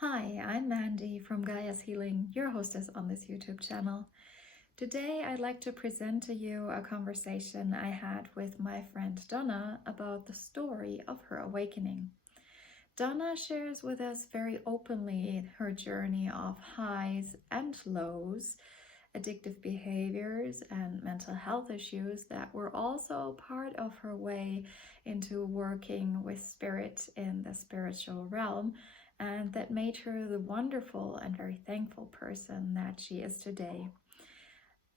Hi, I'm Mandy from Gaia's Healing, your hostess on this YouTube channel. Today I'd like to present to you a conversation I had with my friend Donna about the story of her awakening. Donna shares with us very openly her journey of highs and lows, addictive behaviors, and mental health issues that were also part of her way into working with spirit in the spiritual realm, and that made her the wonderful and very thankful person that she is today.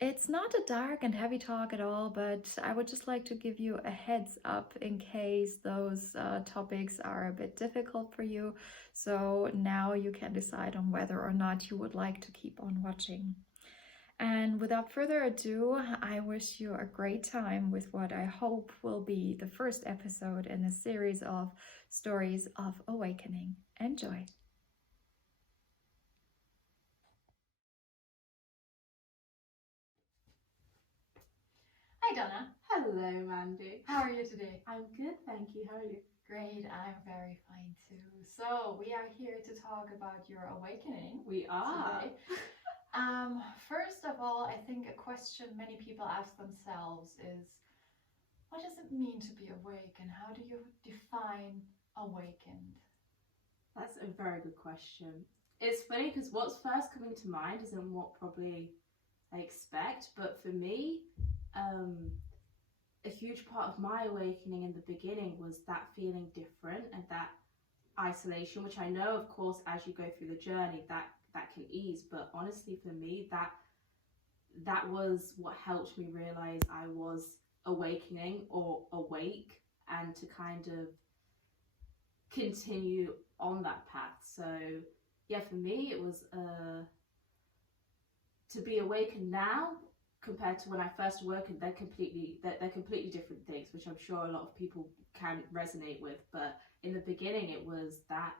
It's not a dark and heavy talk at all, but I would just like to give you a heads up in case those topics are a bit difficult for you. So now you can decide on whether or not you would like to keep on watching. And without further ado, I wish you a great time with what I hope will be the first episode in a series of stories of awakening. Enjoy. Hi Donna. Hello, Mandy. How are you today? I'm good, thank you. How are you? Great, I'm very fine too. So we are here to talk about your awakening. We are. Today. First of all, I think a question many people ask themselves is, what does it mean to be awake, and how do you define awakened? That's a very good question. It's funny because what's first coming to mind isn't what probably I expect, but for me, a huge part of my awakening in the beginning was that feeling different and that isolation, which I know, of course, as you go through the journey, that can ease. But honestly, for me, that was what helped me realize I was awakening or awake, and to kind of continue on that path. So yeah, for me it was to be awakened now compared to when I first awoken. They're completely different things, which I'm sure a lot of people can resonate with. But in the beginning it was that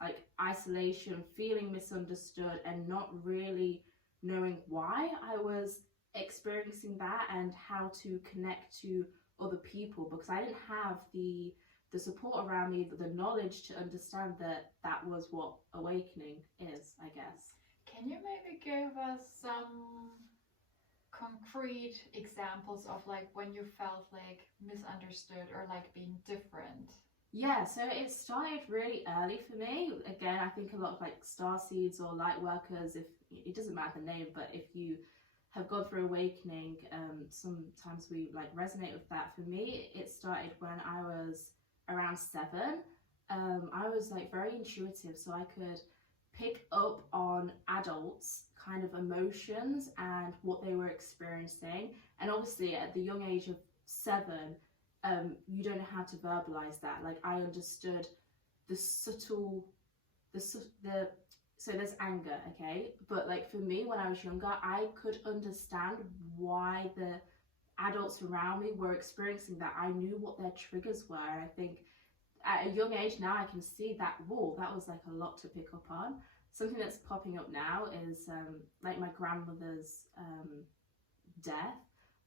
like isolation, feeling misunderstood, and not really knowing why I was experiencing that and how to connect to other people, because I didn't have the support around me, the knowledge to understand that that was what awakening is, I guess. Can you maybe give us some concrete examples of like when you felt like misunderstood or like being different? Yeah, so it started really early for me. Again, I think a lot of like star seeds or light workers, if it doesn't matter the name, but if you have gone through awakening, sometimes we like resonate with that. For me, it started when I was around 7. I was like very intuitive, so I could pick up on adults kind of emotions and what they were experiencing. And obviously at the young age of 7, you don't know how to verbalize that. Like, I understood the subtle, the so there's anger, okay? But like for me, when I was younger, I could understand why the adults around me were experiencing that. I knew what their triggers were. And I think at a young age now, I can see that, whoa, that was like a lot to pick up on. Something that's popping up now is like my grandmother's death.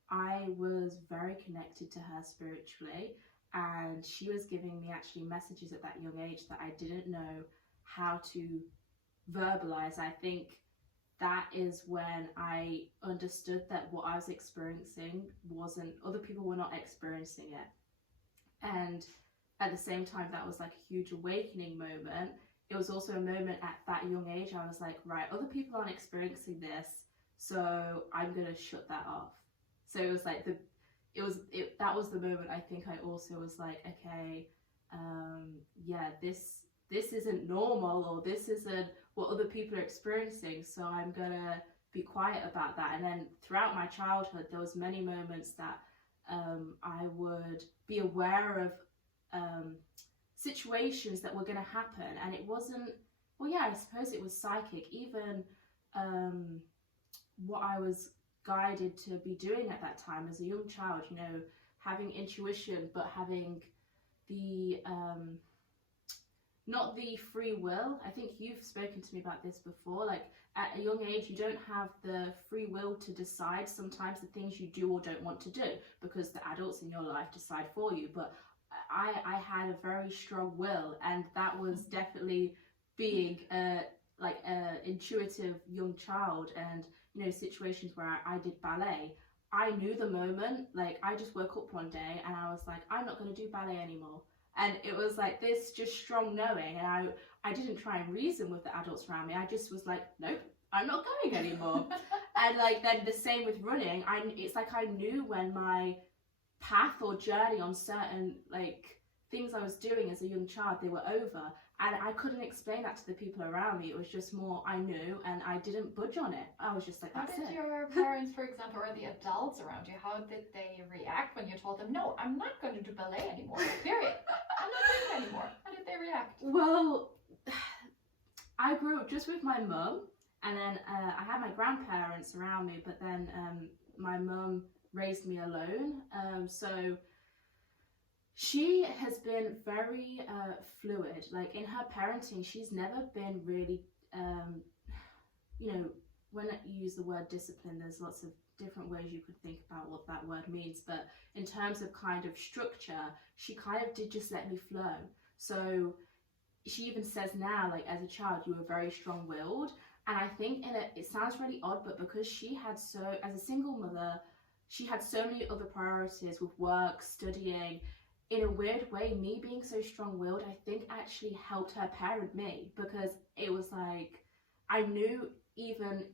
I was very connected to her spiritually, and she was giving me actually messages at that young age that I didn't know how to verbalize. I think that is when I understood that what I was experiencing wasn't, other people were not experiencing it. And at the same time, that was like a huge awakening moment. It was also a moment at that young age, I was like, right, other people aren't experiencing this, so I'm gonna shut that off. So it was like that was the moment I think I also was like, okay, yeah, this isn't normal, or this isn't what other people are experiencing, so I'm gonna be quiet about that. And then throughout my childhood, there was many moments that I would be aware of situations that were going to happen, and it wasn't, well, yeah, I suppose it was psychic. Even what I was guided to be doing at that time as a young child, you know, having intuition, but having the not the free will. I think you've spoken to me about this before. Like, at a young age, you don't have the free will to decide sometimes the things you do or don't want to do, because the adults in your life decide for you. But I had a very strong will, and that was definitely being like a intuitive young child, and you know, situations where I did ballet, I knew the moment. Like I just woke up one day and I was like, I'm not going to do ballet anymore. And it was like this just strong knowing, and I didn't try and reason with the adults around me. I just was like, nope, I'm not going anymore. And like then the same with running. It's like I knew when my path or journey on certain like things I was doing as a young child, they were over, and I couldn't explain that to the people around me. It was just more I knew, and I didn't budge on it. I was just like, how that's did it. your parents, for example, or the adults around you, how did they react when you told them, no, I'm not going to do ballet anymore, period, I'm not doing it anymore? How did they react? Well, I grew up just with my mum, and then I had my grandparents around me, but then my mum raised me alone. So she has been very fluid. Like in her parenting, she's never been really, you know, when you use the word discipline, there's lots of different ways you could think about what that word means. But in terms of kind of structure, she kind of did just let me flow. So she even says now, like as a child, you were very strong-willed. And I think it sounds really odd, but because she had as a single mother, she had so many other priorities with work, studying. In a weird way, me being so strong-willed, I think actually helped her parent me, because it was like, I knew even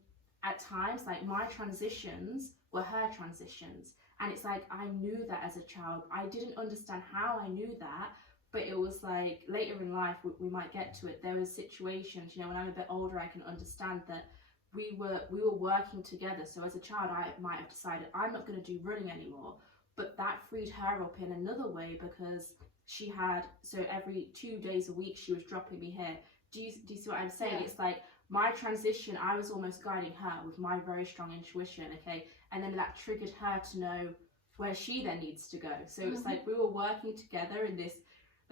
at times, like my transitions were her transitions. And it's like, I knew that as a child. I didn't understand how I knew that, but it was like later in life, we might get to it. There was situations, you know, when I'm a bit older, I can understand that we were working together. So as a child, I might have decided I'm not going to do running anymore, but that freed her up in another way, because she had, so every 2 days a week she was dropping me here. Do you see what I'm saying? Yeah. It's like my transition, I was almost guiding her with my very strong intuition, okay? And then that triggered her to know where she then needs to go. So it's like we were working together in this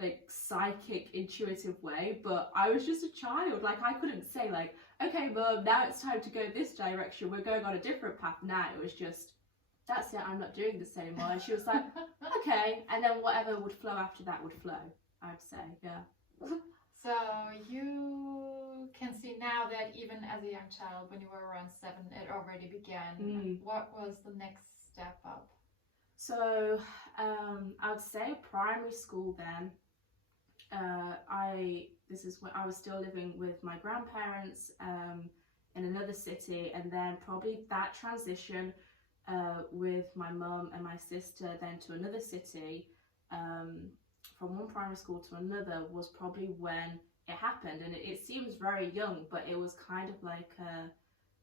like psychic intuitive way, but I was just a child. Like I couldn't say like, okay mum, now it's time to go this direction, we're going on a different path now. It was just, that's it, I'm not doing this anymore. And she was like, okay, and then whatever would flow after that would flow, I'd say. Yeah. So you can see now that even as a young child, when you were around 7, it already began. What was the next step up? So I would say primary school then. This is when I was still living with my grandparents in another city, and then probably that transition with my mum and my sister then to another city, from one primary school to another, was probably when it happened. And it seems very young, but it was kind of like a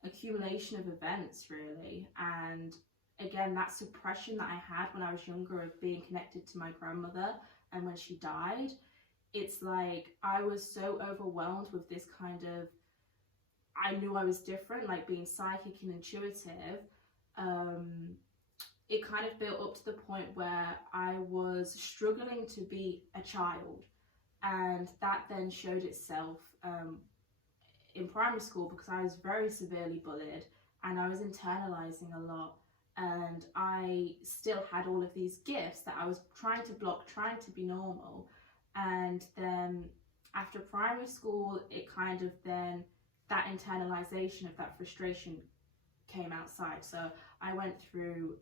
accumulation of events really. And again, that suppression that I had when I was younger of being connected to my grandmother, and when she died, it's like I was so overwhelmed with this kind of, I knew I was different, like being psychic and intuitive. It kind of built up to the point where I was struggling to be a child, and that then showed itself in primary school, because I was very severely bullied and I was internalizing a lot, and I still had all of these gifts that I was trying to block, trying to be normal. And then after primary school, it kind of then, that internalization of that frustration came outside. So I went through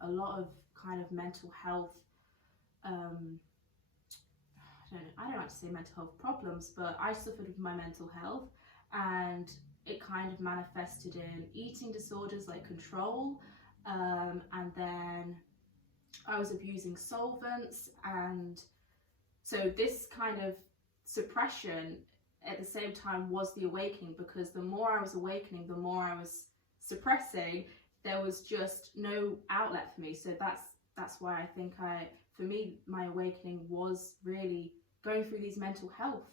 a lot of kind of mental health, I don't like to say mental health problems, but I suffered with my mental health, and it kind of manifested in eating disorders like control, and then I was abusing solvents. And so this kind of suppression at the same time was the awakening, because the more I was awakening, the more I was suppressing. There was just no outlet for me. So that's why I think for me, my awakening was really going through these mental health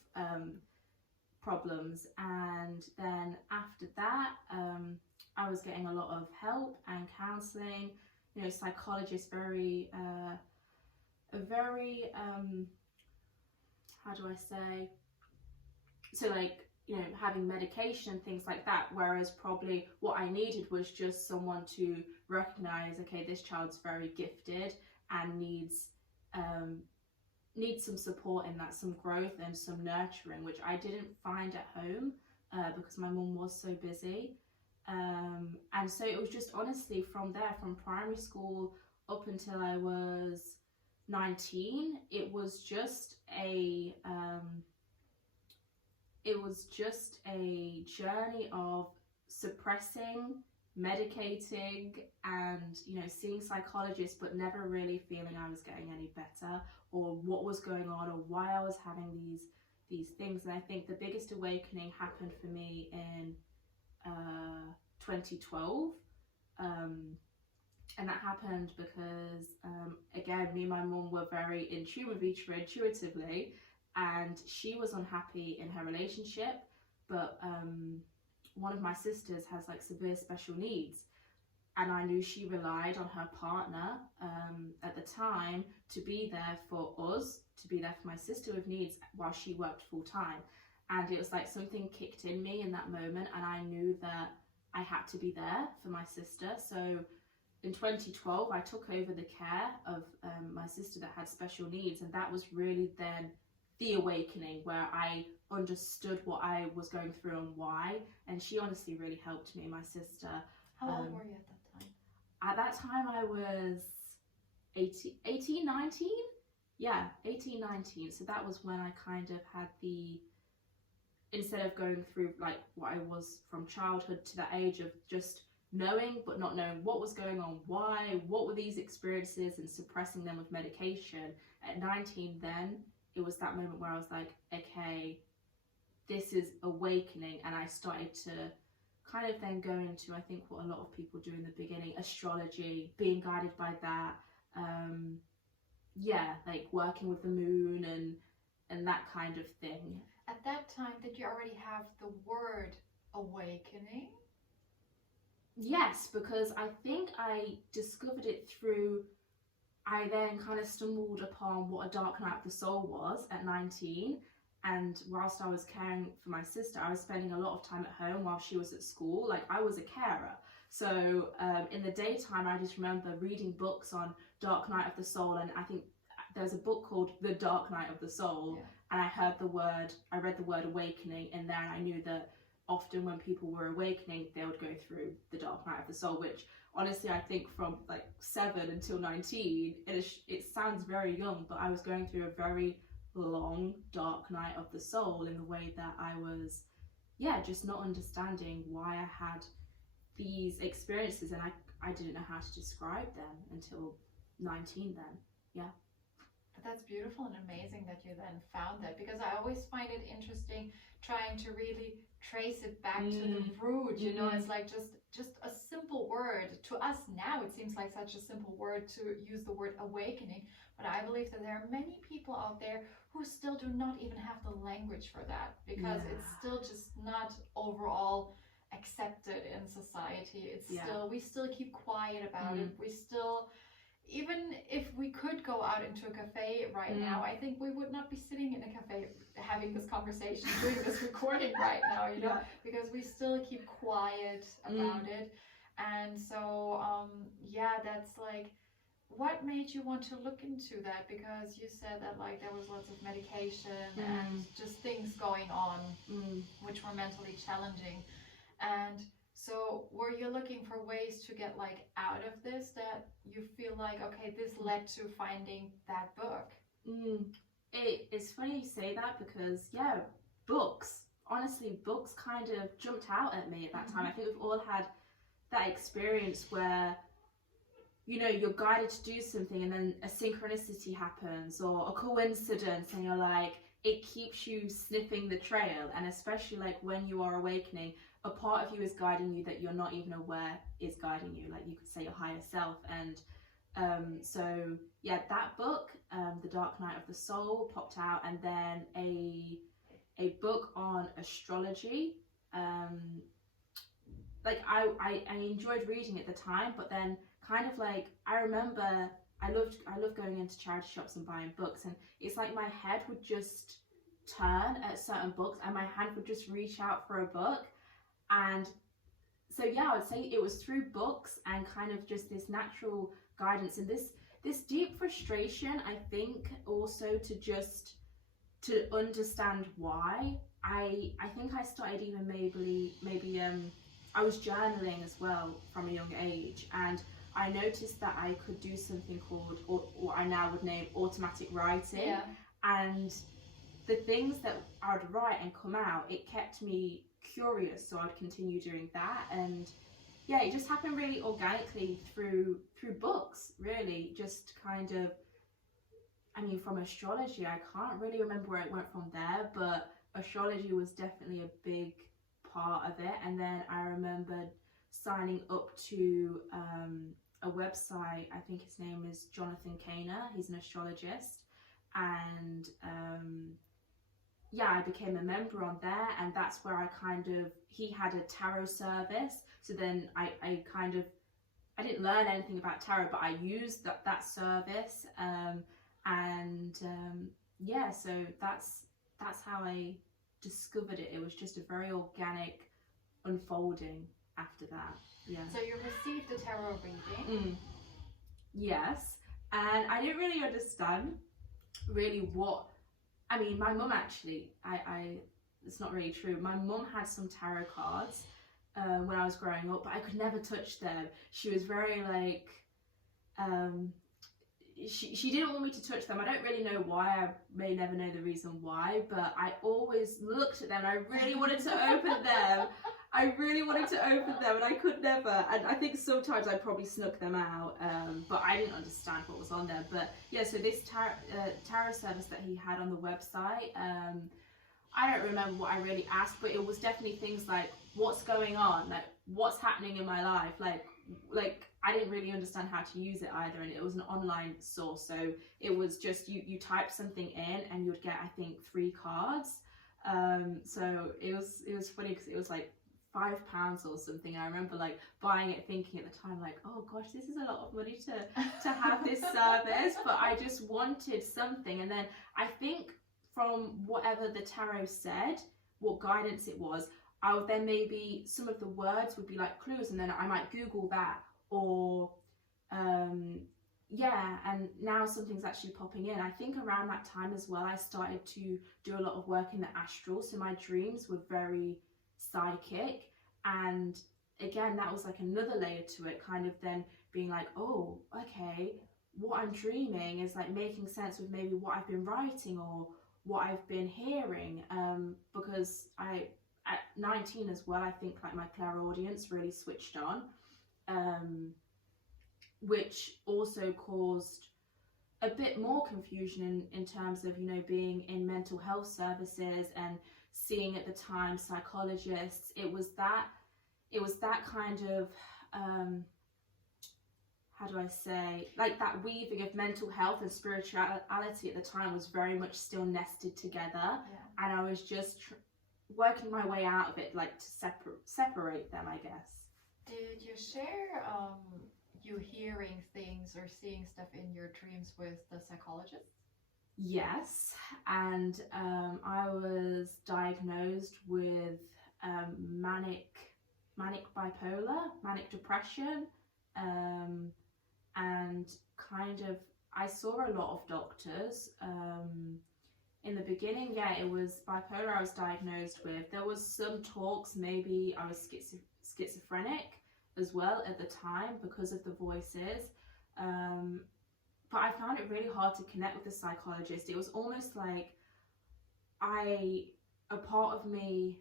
problems. And then after that, I was getting a lot of help and counselling, you know, psychologists, very how do I say, so like, you know, having medication and things like that, whereas probably what I needed was just someone to recognize, okay, this child's very gifted and needs need some support in that, some growth and some nurturing, which I didn't find at home because my mum was so busy. And so it was just honestly from there, from primary school up until I was 19, it was just a journey of suppressing, medicating, and seeing psychologists, but never really feeling I was getting any better, or what was going on, or why I was having these things. And I think the biggest awakening happened for me in 2012. And that happened because, again, me and my mum were very in tune with each other intuitively, and she was unhappy in her relationship, but one of my sisters has like severe special needs, and I knew she relied on her partner at the time to be there for us, to be there for my sister with needs while she worked full time. And it was like something kicked in me in that moment, and I knew that I had to be there for my sister. So in 2012, I took over the care of my sister that had special needs, and that was really then the awakening, where I understood what I was going through and why. And she honestly really helped me, my sister. How old were you at that time? At that time, I was 18, 19? Yeah, 18, 19. So that was when I kind of had instead of going through like what I was from childhood to that age of just knowing but not knowing what was going on, why, what were these experiences, and suppressing them with medication. At 19 then, it was that moment where I was like, okay, this is awakening. And I started to kind of then go into, I think, what a lot of people do in the beginning, astrology, being guided by that, like working with the moon and that kind of thing. At that time, did you already have the word awakening? Yes, because I think I discovered it through, I then kind of stumbled upon what a dark night of the soul was at 19. And whilst I was caring for my sister, I was spending a lot of time at home while she was at school. Like, I was a carer. So in the daytime, I just remember reading books on dark night of the soul. And I think there's a book called The Dark Night of the Soul. Yeah. And I read the word awakening in there, and I knew that often when people were awakening, they would go through the dark night of the soul, which honestly, I think from like 7 until 19, it sounds very young, but I was going through a very long dark night of the soul, in the way that I was, just not understanding why I had these experiences, and I didn't know how to describe them until 19 then. Yeah. But that's beautiful and amazing that you then found that, because I always find it interesting trying to really trace it back to the root. It's like just a simple word. To us now, it seems like such a simple word to use the word awakening, but I believe that there are many people out there who still do not even have the language for that, because it's still just not overall accepted in society. It's still, we still keep quiet about it. We still, even if we could go out into a cafe right now, I think we would not be sitting in a cafe having this conversation, doing this recording right now, because we still keep quiet about it. And so, that's like, what made you want to look into that? Because you said that like there was lots of medication and just things going on which were mentally challenging. And so were you looking for ways to get like out of this, that you feel like, okay, this led to finding that book? It's funny you say that, because books kind of jumped out at me at that time. I think we've all had that experience where you're guided to do something, and then a synchronicity happens, or a coincidence, and you're like, it keeps you sniffing the trail. And especially like when you are awakening, a part of you is guiding you that you're not even aware is guiding you, like you could say your higher self. And that book, The Dark Night of the Soul, popped out, and then a book on astrology. I enjoyed reading at the time, but then kind of like, I remember I love going into charity shops and buying books, and it's like my head would just turn at certain books, and my hand would just reach out for a book. And so I would say it was through books and kind of just this natural guidance. And this this deep frustration, I think, also to understand why. I think I started even maybe I was journaling as well from a young age, and I noticed that I could do something called, or what I now would name, automatic writing. Yeah. And the things that I would write and come out, it kept me curious, so I'd continue doing that. And yeah, it just happened really organically through books, really. Just kind of, I mean, from astrology, I can't really remember where it went from there, but astrology was definitely a big part of it. And then I remembered signing up to a website. I think his name is Jonathan Kaner. He's an astrologist, and yeah, I became a member on there, and that's where I kind of, he had a tarot service. So then I kind of, I didn't learn anything about tarot, but I used that service, yeah, so that's how I discovered it. It was just a very organic unfolding after that. Yeah. So you received the tarot reading. Yes, and I didn't really understand really what, I mean, my mum actually, it's not really true. My mum had some tarot cards when I was growing up, but I could never touch them. She was very like, she didn't want me to touch them. I don't really know why. I may never know the reason why, but I always looked at them. I really wanted to open them. I really wanted to open them, and I could never. And I think sometimes I probably snuck them out, but I didn't understand what was on there. But yeah, so this tarot service that he had on the website, I don't remember what I really asked, but it was definitely things like, what's going on? Like, what's happening in my life? Like I didn't really understand how to use it either, and it was an online source, so it was just you type something in and you'd get, I think, 3 cards. So it was funny because it was like £5 or something. I remember like buying it, thinking at the time like, oh gosh, this is a lot of money to have this service, but I just wanted something. And then I think from whatever the tarot said, what guidance it was, I would then maybe some of the words would be like clues, and then I might Google that, or yeah, and now something's actually popping in. I think around that time as well, I started to do a lot of work in the astral, so my dreams were very psychic, and again, that was like another layer to it, kind of then being like, oh, okay, what I'm dreaming is like making sense with maybe what I've been writing or what I've been hearing, because at 19 as well, I think like my clairaudience really switched on, which also caused a bit more confusion in terms of, you know, being in mental health services and seeing at the time psychologists. It was that kind of, how do I say, like that weaving of mental health and spirituality at the time was very much still nested together. Yeah. And I was just working my way out of it, like to separate them, I guess. Did you share you hearing things or seeing stuff in your dreams with the psychologist? Yes, and I was diagnosed with manic bipolar, manic depression, and kind of, I saw a lot of doctors. In the beginning, yeah, it was bipolar I was diagnosed with. There was some talks maybe I was schizophrenic as well at the time because of the voices. But I found it really hard to connect with the psychologist. It was almost like a part of me,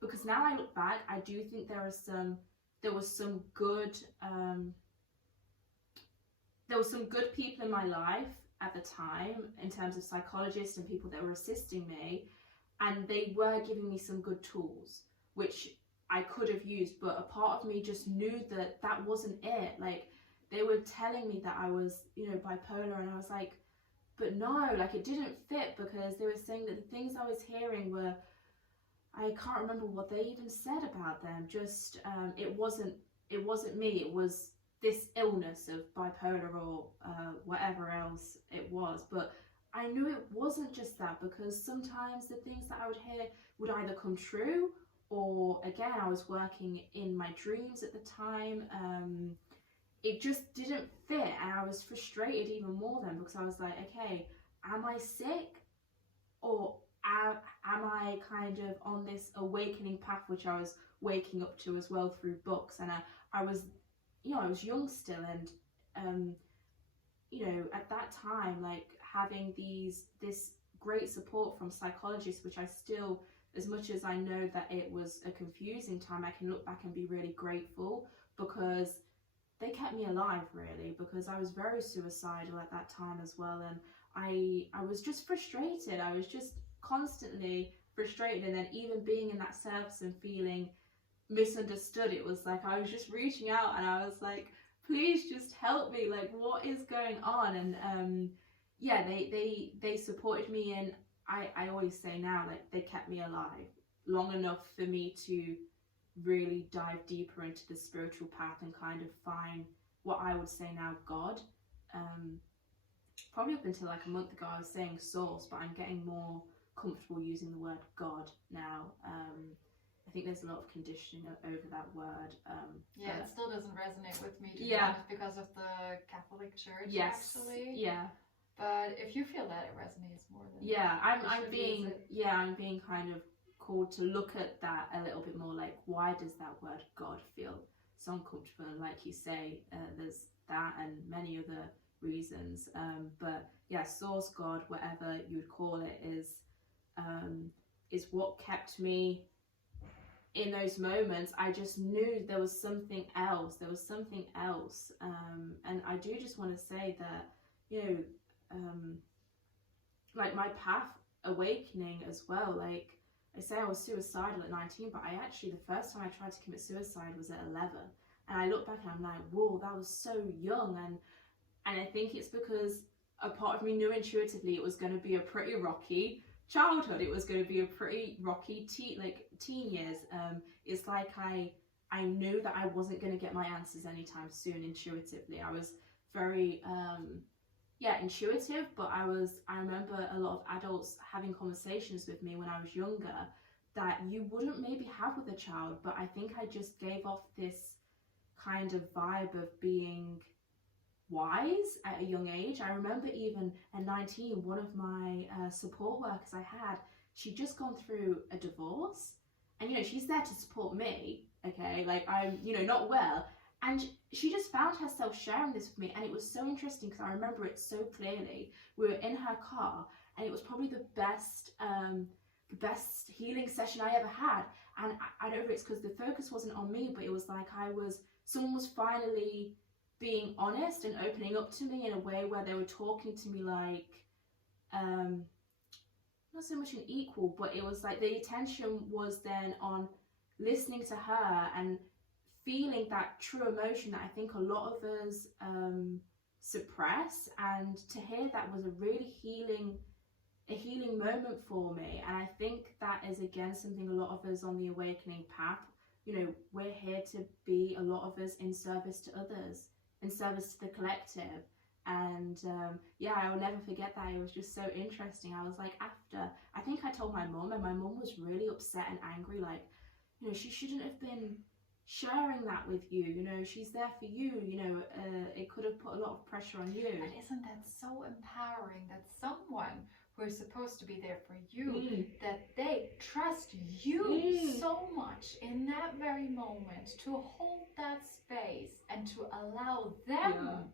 because now I look back, I do think there was some good people in my life at the time in terms of psychologists and people that were assisting me, and they were giving me some good tools which I could have used, but a part of me just knew that wasn't it. Like, they were telling me that I was, you know, bipolar, and I was like, but no, like, it didn't fit, because they were saying that the things I was hearing were, I can't remember what they even said about them, just it wasn't me. It was this illness of bipolar or whatever else it was. But I knew it wasn't just that, because sometimes the things that I would hear would either come true, or again, I was working in my dreams at the time. it just didn't fit, and I was frustrated even more then, because I was like, okay, am I sick, or am I kind of on this awakening path, which I was waking up to as well through books? And I was, I was young still, and at that time, like, having this great support from psychologists, which I still, as much as I know that it was a confusing time, I can look back and be really grateful, because they kept me alive, really, because I was very suicidal at that time as well. And I was just frustrated. I was just constantly frustrated. And then even being in that service and feeling misunderstood, it was like I was just reaching out, and I was like, please just help me, like, what is going on? And yeah, they supported me, and I always say now, like, they kept me alive long enough for me to really dive deeper into the spiritual path and kind of find what I would say now God. Probably up until like a month ago I was saying source, but I'm getting more comfortable using the word God now. I think there's a lot of conditioning over that word. It still doesn't resonate with me, to be Yeah. honest, because of the Catholic Church. Yes. Actually. Yeah. But if you feel that it resonates more, than I'm being kind of called to look at that a little bit more, like, why does that word God feel so uncomfortable? And like you say, there's that and many other reasons, but yeah, source, God, whatever you would call it, is what kept me in those moments. I just knew there was something else, and I do just want to say that, like, my path awakening as well, like I say, I was suicidal at 19, but I actually, the first time I tried to commit suicide was at 11, and I look back and I'm like, whoa, that was so young. And I think it's because a part of me knew intuitively it was going to be a pretty rocky childhood. It was going to be a pretty rocky teen years. It's like I knew that I wasn't going to get my answers anytime soon intuitively. I was very intuitive, but I remember a lot of adults having conversations with me when I was younger that you wouldn't maybe have with a child, but I think I just gave off this kind of vibe of being wise at a young age. I remember even at 19, one of my support workers I had, she'd just gone through a divorce, and she's there to support me, okay, like, I'm not well, and she just found herself sharing this with me, and it was so interesting because I remember it so clearly. We were in her car, and it was probably the best healing session I ever had. And I don't know if it's because the focus wasn't on me, but it was like someone was finally being honest and opening up to me in a way where they were talking to me like, not so much an equal, but it was like the attention was then on listening to her and feeling that true emotion that I think a lot of us suppress. And to hear that was a really healing moment for me. And I think that is, again, something a lot of us on the awakening path, we're here to be, a lot of us, in service to others, in service to the collective. And I will never forget that. It was just so interesting. I was like, I think I told my mum, and my mum was really upset and angry, like, she shouldn't have been sharing that with you, she's there for you, it could have put a lot of pressure on you. But isn't that so empowering, that someone who is supposed to be there for you, that they trust you so much in that very moment to hold that space and to allow them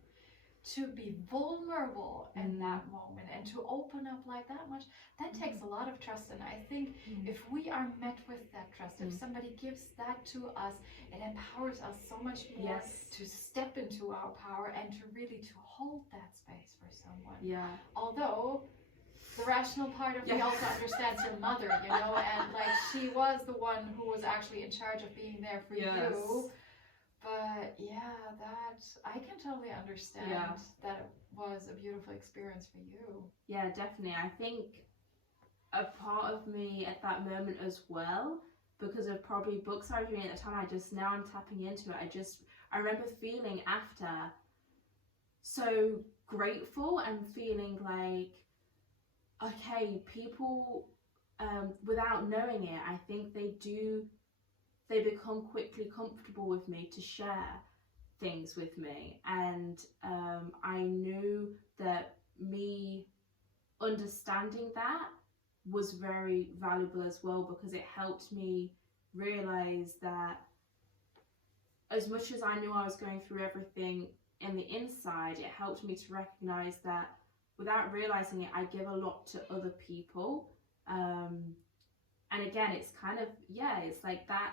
to be vulnerable in that moment and to open up like that much. That takes a lot of trust. And I think if we are met with that trust, if somebody gives that to us, it empowers us so much more to step into our power and to really to hold that space for someone. Although the rational part of me also understands your mother, and like, she was the one who was actually in charge of being there for you. But that I can totally understand that it was a beautiful experience for you. Yeah, definitely. I think a part of me at that moment as well, because of probably books I was reading at the time, I'm tapping into it. I remember feeling after so grateful and feeling like, okay, people, without knowing it, I think they become quickly comfortable with me to share things with me, and I knew that me understanding that was very valuable as well, because it helped me realize that as much as I knew I was going through everything in the inside, it helped me to recognize that without realizing it, I give a lot to other people. And again, it's kind of, yeah, it's like that,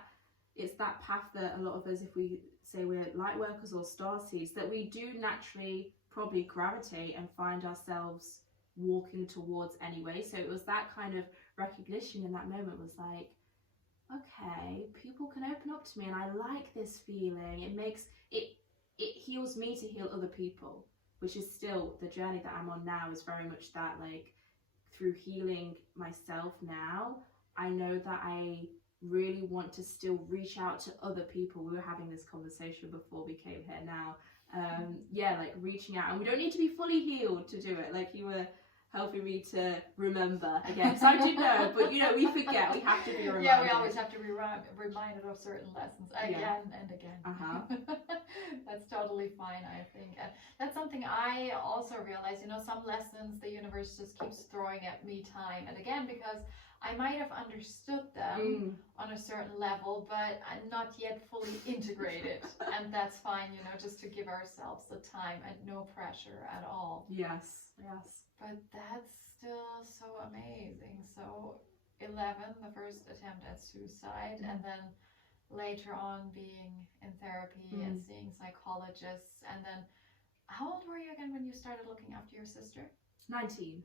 it's that path that a lot of us, if we say we're light workers or starseeds, that we do naturally probably gravitate and find ourselves walking towards anyway. So it was that kind of recognition in that moment, was like, okay, people can open up to me, and I like this feeling. It makes it heals me to heal other people, which is still the journey that I'm on now, is very much that, like, through healing myself now, I know that I really want to still reach out to other people. We were having this conversation before we came here now. Yeah, like reaching out, and we don't need to be fully healed to do it. Like, you were helping me to remember again, because I do know, but you know, we forget. We have to be reminded. Yeah, we always have to be reminded of certain lessons again and again. That's totally fine, I think. And that's something I also realized. You know, some lessons the universe just keeps throwing at me time and again, because I might have understood them on a certain level, but I'm not yet fully integrated. And that's fine, you know, just to give ourselves the time and no pressure at all. Yes. But that's still so amazing. So 11, the first attempt at suicide, and then later on being in therapy and seeing psychologists. And then how old were you again when you started looking after your sister? 19.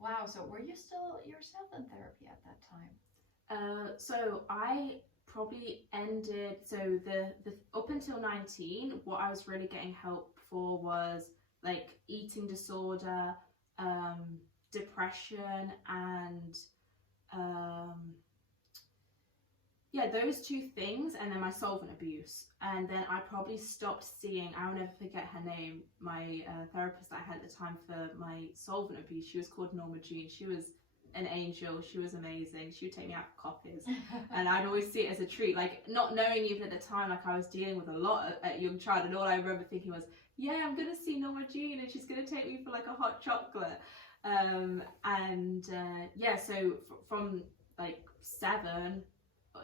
Wow, so were you still yourself in therapy at that time? So I probably ended, so the up until 19, what I was really getting help for was like eating disorder, depression, and yeah, those two things, and then my solvent abuse. And then I probably stopped seeing, I'll never forget her name, my therapist that I had at the time for my solvent abuse. She was called Norma Jean. She was an angel. She was amazing. She would take me out for coffees, and I'd always see it as a treat, like not knowing even at the time, like I was dealing with a lot at a young child, and all I remember thinking was, yeah, I'm gonna see Norma Jean and she's gonna take me for like a hot chocolate. Yeah, so from like 7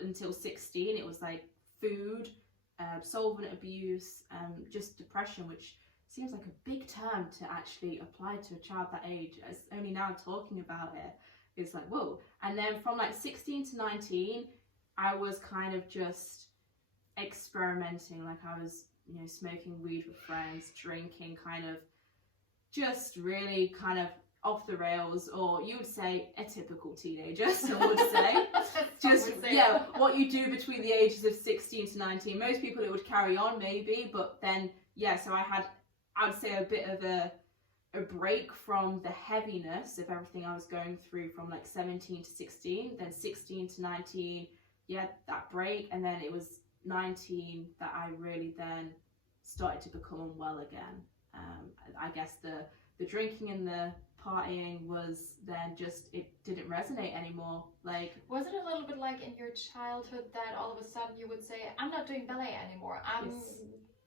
until 16, it was like food, solvent abuse, just depression, which seems like a big term to actually apply to a child that age. It's only now talking about it, it's like, whoa. And then from like 16 to 19, I was kind of just experimenting. Like, I was, you know, smoking weed with friends, drinking, kind of just really kind of off the rails, or you would say a typical teenager, some would say. Yeah, what you do between the ages of 16 to 19. Most people, it would carry on maybe, but then, yeah, so I would say a bit of a break from the heaviness of everything I was going through from like 17 to 16, then 16 to 19, yeah, that break, and then it was 19 that I really then started to become unwell again. I guess the drinking and the partying was then just, it didn't resonate anymore. Like, was it a little bit like in your childhood that all of a sudden you would say, I'm not doing ballet anymore, I'm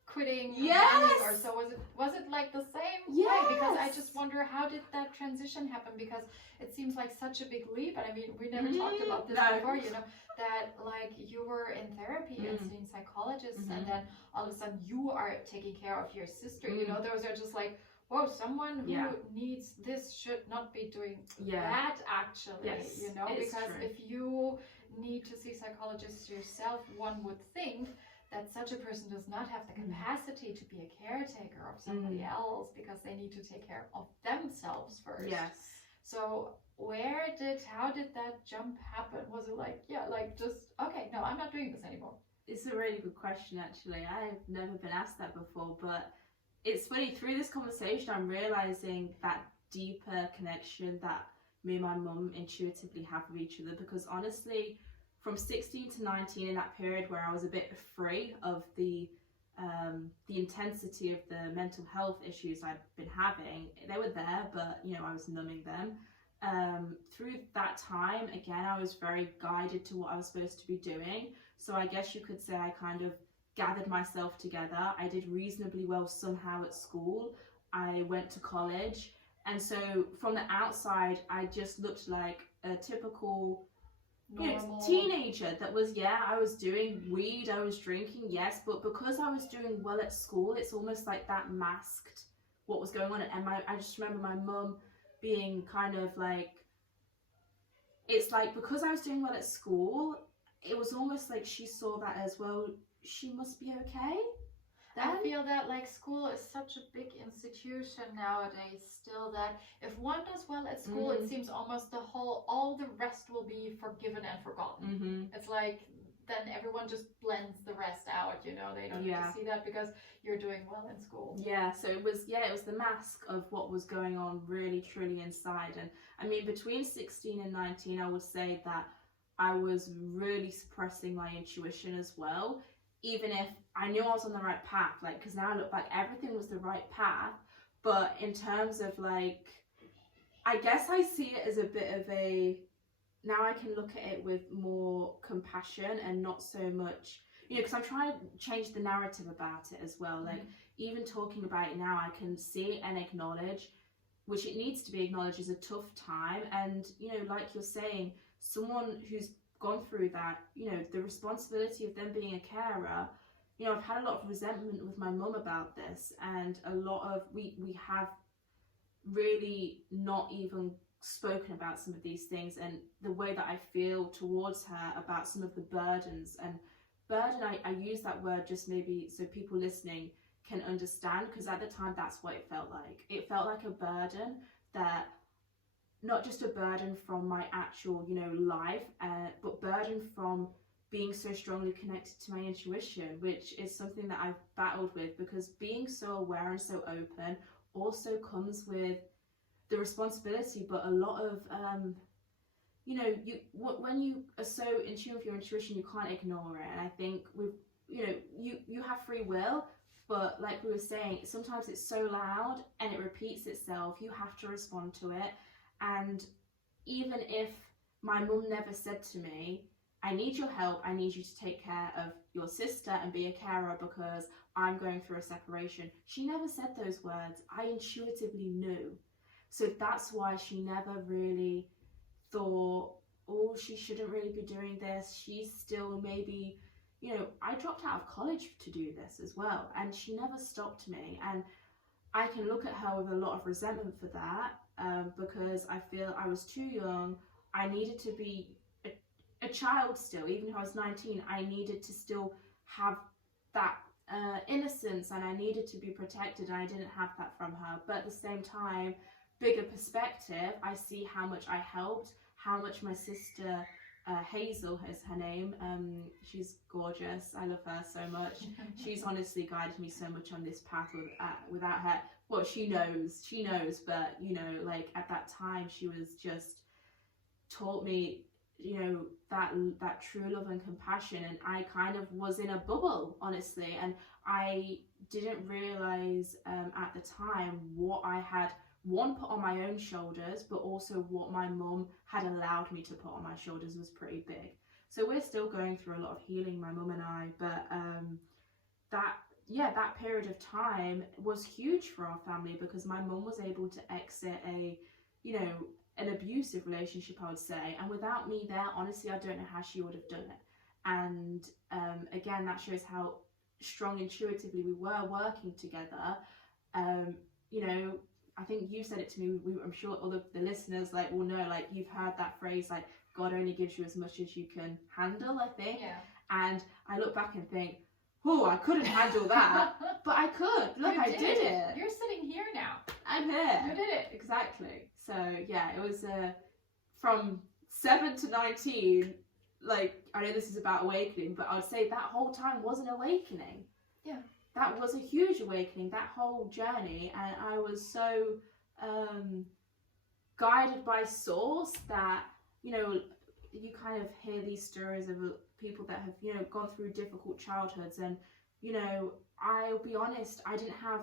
quitting running, or so? Was it like the same way? Because I just wonder, how did that transition happen? Because it seems like such a big leap, and I mean, we never talked about this before, you know, that like you were in therapy and seeing psychologists, and then all of a sudden you are taking care of your sister. You know, those are just like, whoa, someone who needs this should not be doing that, actually, you know, because if you need to see psychologists yourself, one would think that such a person does not have the capacity to be a caretaker of somebody else, because they need to take care of themselves first. So how did that jump happen? Was it like, just, okay, no, I'm not doing this anymore? It's a really good question, actually. I've never been asked that before, but it's funny, through this conversation, I'm realizing that deeper connection that me and my mum intuitively have with each other, because honestly, from 16 to 19, in that period where I was a bit free of the intensity of the mental health issues I'd been having, they were there, but, you know, I was numbing them. Through that time, again, I was very guided to what I was supposed to be doing. So I guess you could say I kind of gathered myself together. I did reasonably well somehow at school. I went to college. And so from the outside, I just looked like a typical teenager that was, I was doing weed, I was drinking, yes, but because I was doing well at school, it's almost like that masked what was going on. And I just remember my mum being kind of like, it's like, because I was doing well at school, it was almost like she saw that as, well, she must be okay. I feel that like school is such a big institution nowadays still, that if one does well at school, it seems almost all the rest will be forgiven and forgotten. It's like then everyone just blends the rest out, you know, they don't need to see that because you're doing well in school. Yeah, so it was the mask of what was going on really truly inside. And I mean, between 16 and 19, I would say that I was really suppressing my intuition as well, even if I knew I was on the right path, like, because now I look back, everything was the right path. But in terms of like, I guess I see it as a bit of a, now I can look at it with more compassion and not so much, you know, because I'm trying to change the narrative about it as well. Like, even talking about it now, I can see and acknowledge, which it needs to be acknowledged, is a tough time. And, you know, like you're saying, someone who's gone through that, you know, the responsibility of them being a carer, you know, I've had a lot of resentment with my mum about this, and a lot of, we have really not even spoken about some of these things, and the way that I feel towards her about some of the burdens. And burden, I use that word just maybe so people listening can understand, because at the time that's what it felt like. It felt like a burden, that not just a burden from my actual, you know, life, but burden from being so strongly connected to my intuition, which is something that I've battled with, because being so aware and so open also comes with the responsibility, but a lot of, you know, when you are so in tune with your intuition, you can't ignore it. And I think you know, you have free will, but like we were saying, sometimes it's so loud and it repeats itself. You have to respond to it. And even if my mum never said to me, I need your help, I need you to take care of your sister and be a carer because I'm going through a separation, she never said those words. I intuitively knew. So that's why she never really thought, oh, she shouldn't really be doing this. She's still maybe, you know, I dropped out of college to do this as well, and she never stopped me. And I can look at her with a lot of resentment for that, because I feel I was too young. I needed to be a child still, even if I was 19. I needed to still have that innocence, and I needed to be protected, and I didn't have that from her. But at the same time, bigger perspective, I see how much I helped, how much my sister Hazel is her name, she's gorgeous, I love her so much. She's honestly guided me so much on this path. Without her, well, she knows, but you know, like at that time she was just taught me, you know, that true love and compassion. And I kind of was in a bubble, honestly, and I didn't realize at the time what I had put on my own shoulders, but also what my mum had allowed me to put on my shoulders was pretty big. So we're still going through a lot of healing, my mum and I, but that period of time was huge for our family, because my mum was able to exit an abusive relationship, I would say, and without me there, honestly, I don't know how she would have done it. And again, that shows how strong intuitively we were working together. You know, I think you said it to me, I'm sure all of the listeners like will know, like you've heard that phrase, like God only gives you as much as you can handle, I think. Yeah. And I look back and think, oh, I couldn't handle that, but I could. Look, I did it. You're sitting here now. I'm here. You did it. Exactly. So yeah, it was from 7 to 19, like, I know this is about awakening, but I would say that whole time was an awakening. Yeah. That was a huge awakening, that whole journey. And I was so guided by source that, you know, you kind of hear these stories of people that have, you know, gone through difficult childhoods. And, you know, I'll be honest, I didn't have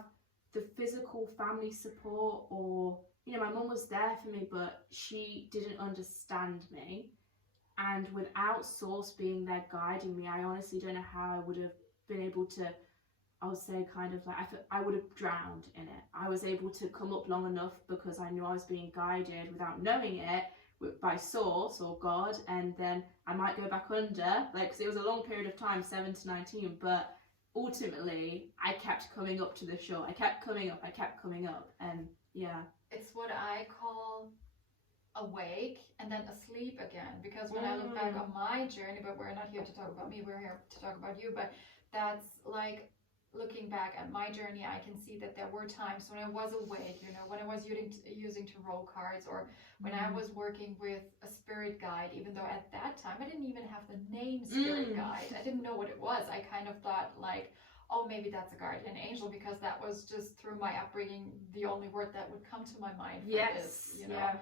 the physical family support, or, you know, my mum was there for me, but she didn't understand me. And without source being there guiding me, I honestly don't know how I would have been able to, I would say, kind of like, I would have drowned in it. I was able to come up long enough because I knew I was being guided without knowing it by source or God, and then I might go back under, like, because it was a long period of time, 7 to 19, but ultimately I kept coming up to the shore. I kept coming up, and yeah. It's what I call awake and then asleep again, because when I look back on my journey, but we're not here to talk about me, we're here to talk about you, but that's like, looking back at my journey, I can see that there were times when I was awake, you know, when I was using tarot cards, or when I was working with a spirit guide, even though at that time I didn't even have the name spirit guide. I didn't know what it was. I kind of thought like, oh, maybe that's a guardian angel, because that was just through my upbringing the only word that would come to my mind for this, you know. Yeah.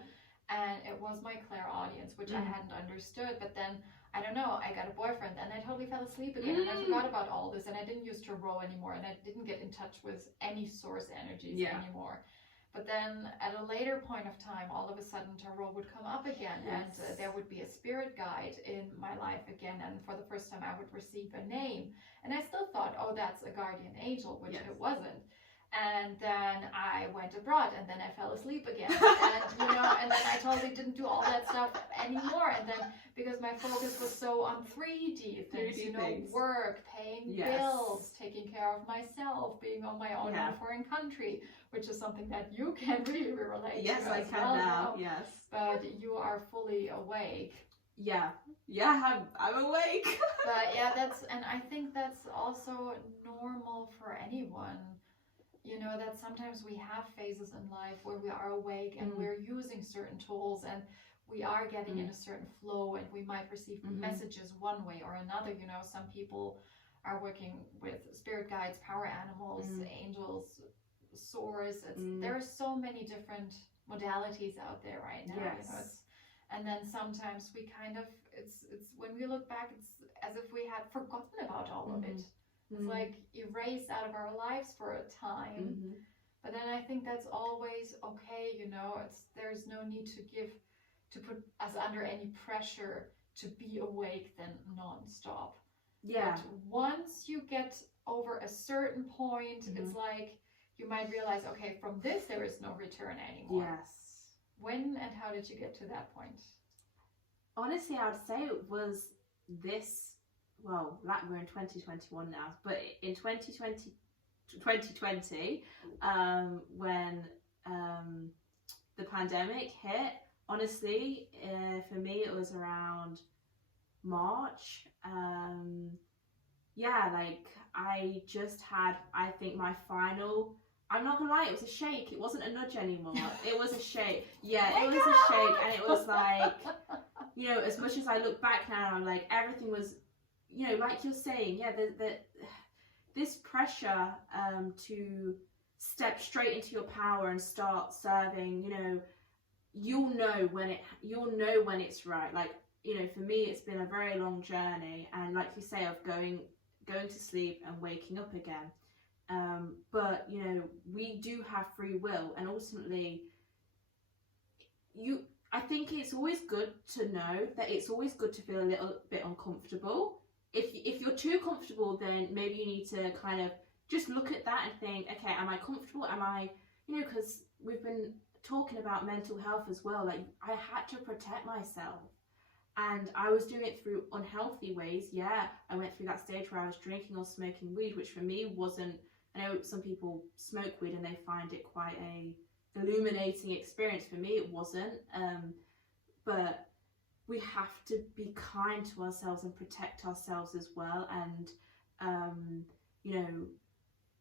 And it was my clairaudience, which I hadn't understood. But then, I don't know, I got a boyfriend and I totally fell asleep again, and I forgot about all this, and I didn't use tarot anymore, and I didn't get in touch with any source energies anymore. But then at a later point of time, all of a sudden tarot would come up again, and there would be a spirit guide in my life again, and for the first time I would receive a name, and I still thought, oh, that's a guardian angel, which it wasn't. And then I went abroad, and then I fell asleep again, and you know, and then I totally didn't do all that stuff anymore. And then because my focus was so on 3D things, you know, work, paying bills, taking care of myself, being on my own in a foreign country, which is something that you can really relate to. Yes, I can now. Yes, but you are fully awake. I'm awake. But and I think that's also normal for anyone. You know, that sometimes we have phases in life where we are awake and we're using certain tools, and we are getting in a certain flow, and we might receive messages one way or another. You know, some people are working with spirit guides, power animals, angels, source. There are so many different modalities out there right now. Yes. You know, and then sometimes we kind of, it's when we look back, it's as if we had forgotten about all of it. It's like erased out of our lives for a time. But then I think that's always okay, you know. There's no need to put us under any pressure to be awake then non-stop. Yeah. But once you get over a certain point, it's like you might realize, okay, from this there is no return anymore. Yes. When and how did you get to that point? Honestly, I would say it was this. Well, like we're in 2021 now, but in 2020, when the pandemic hit, honestly, for me it was around March. Like I just had, I think, my final, I'm not gonna lie, it was a shake. It wasn't a nudge anymore. It was a shake. Yeah, it was a shake, and it was like, you know, as much as I look back now, I'm like, everything was, you know, like you're saying, this pressure to step straight into your power and start serving, you know, you'll know when it's right. Like, you know, for me, it's been a very long journey, and like you say, of going to sleep and waking up again. But you know, we do have free will, and ultimately, I think it's always good to know that it's always good to feel a little bit uncomfortable. If you're too comfortable, then maybe you need to kind of just look at that and think, okay, am I comfortable? Am I, you know, because we've been talking about mental health as well. Like, I had to protect myself, and I was doing it through unhealthy ways. Yeah, I went through that stage where I was drinking or smoking weed, which for me wasn't, I know some people smoke weed and they find it quite a illuminating experience. For me, it wasn't. But we have to be kind to ourselves and protect ourselves as well. And, you know,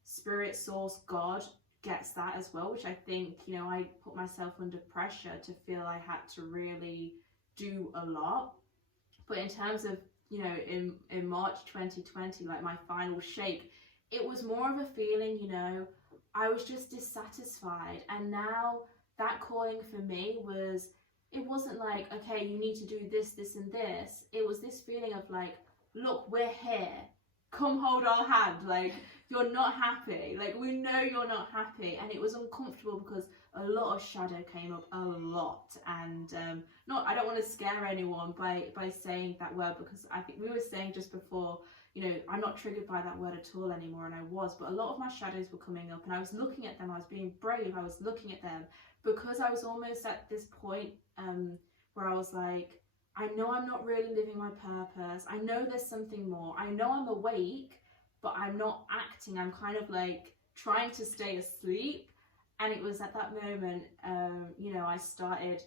spirit, source, God gets that as well, which I think, you know, I put myself under pressure to feel I had to really do a lot. But in terms of, you know, in March 2020, like my final shake, it was more of a feeling, you know, I was just dissatisfied. And now that calling for me was, it wasn't like, okay, you need to do this, this, and this. It was this feeling of like, look, we're here. Come hold our hand. Like, you're not happy. Like, we know you're not happy. And it was uncomfortable because a lot of shadow came up, a lot. And I don't want to scare anyone by saying that word, because I think we were saying just before, you know, I'm not triggered by that word at all anymore, and I was, but a lot of my shadows were coming up, and I was looking at them, I was being brave, I was looking at them, because I was almost at this point where I was like, I know I'm not really living my purpose, I know there's something more, I know I'm awake, but I'm not acting, I'm kind of like trying to stay asleep. And it was at that moment, you know, I started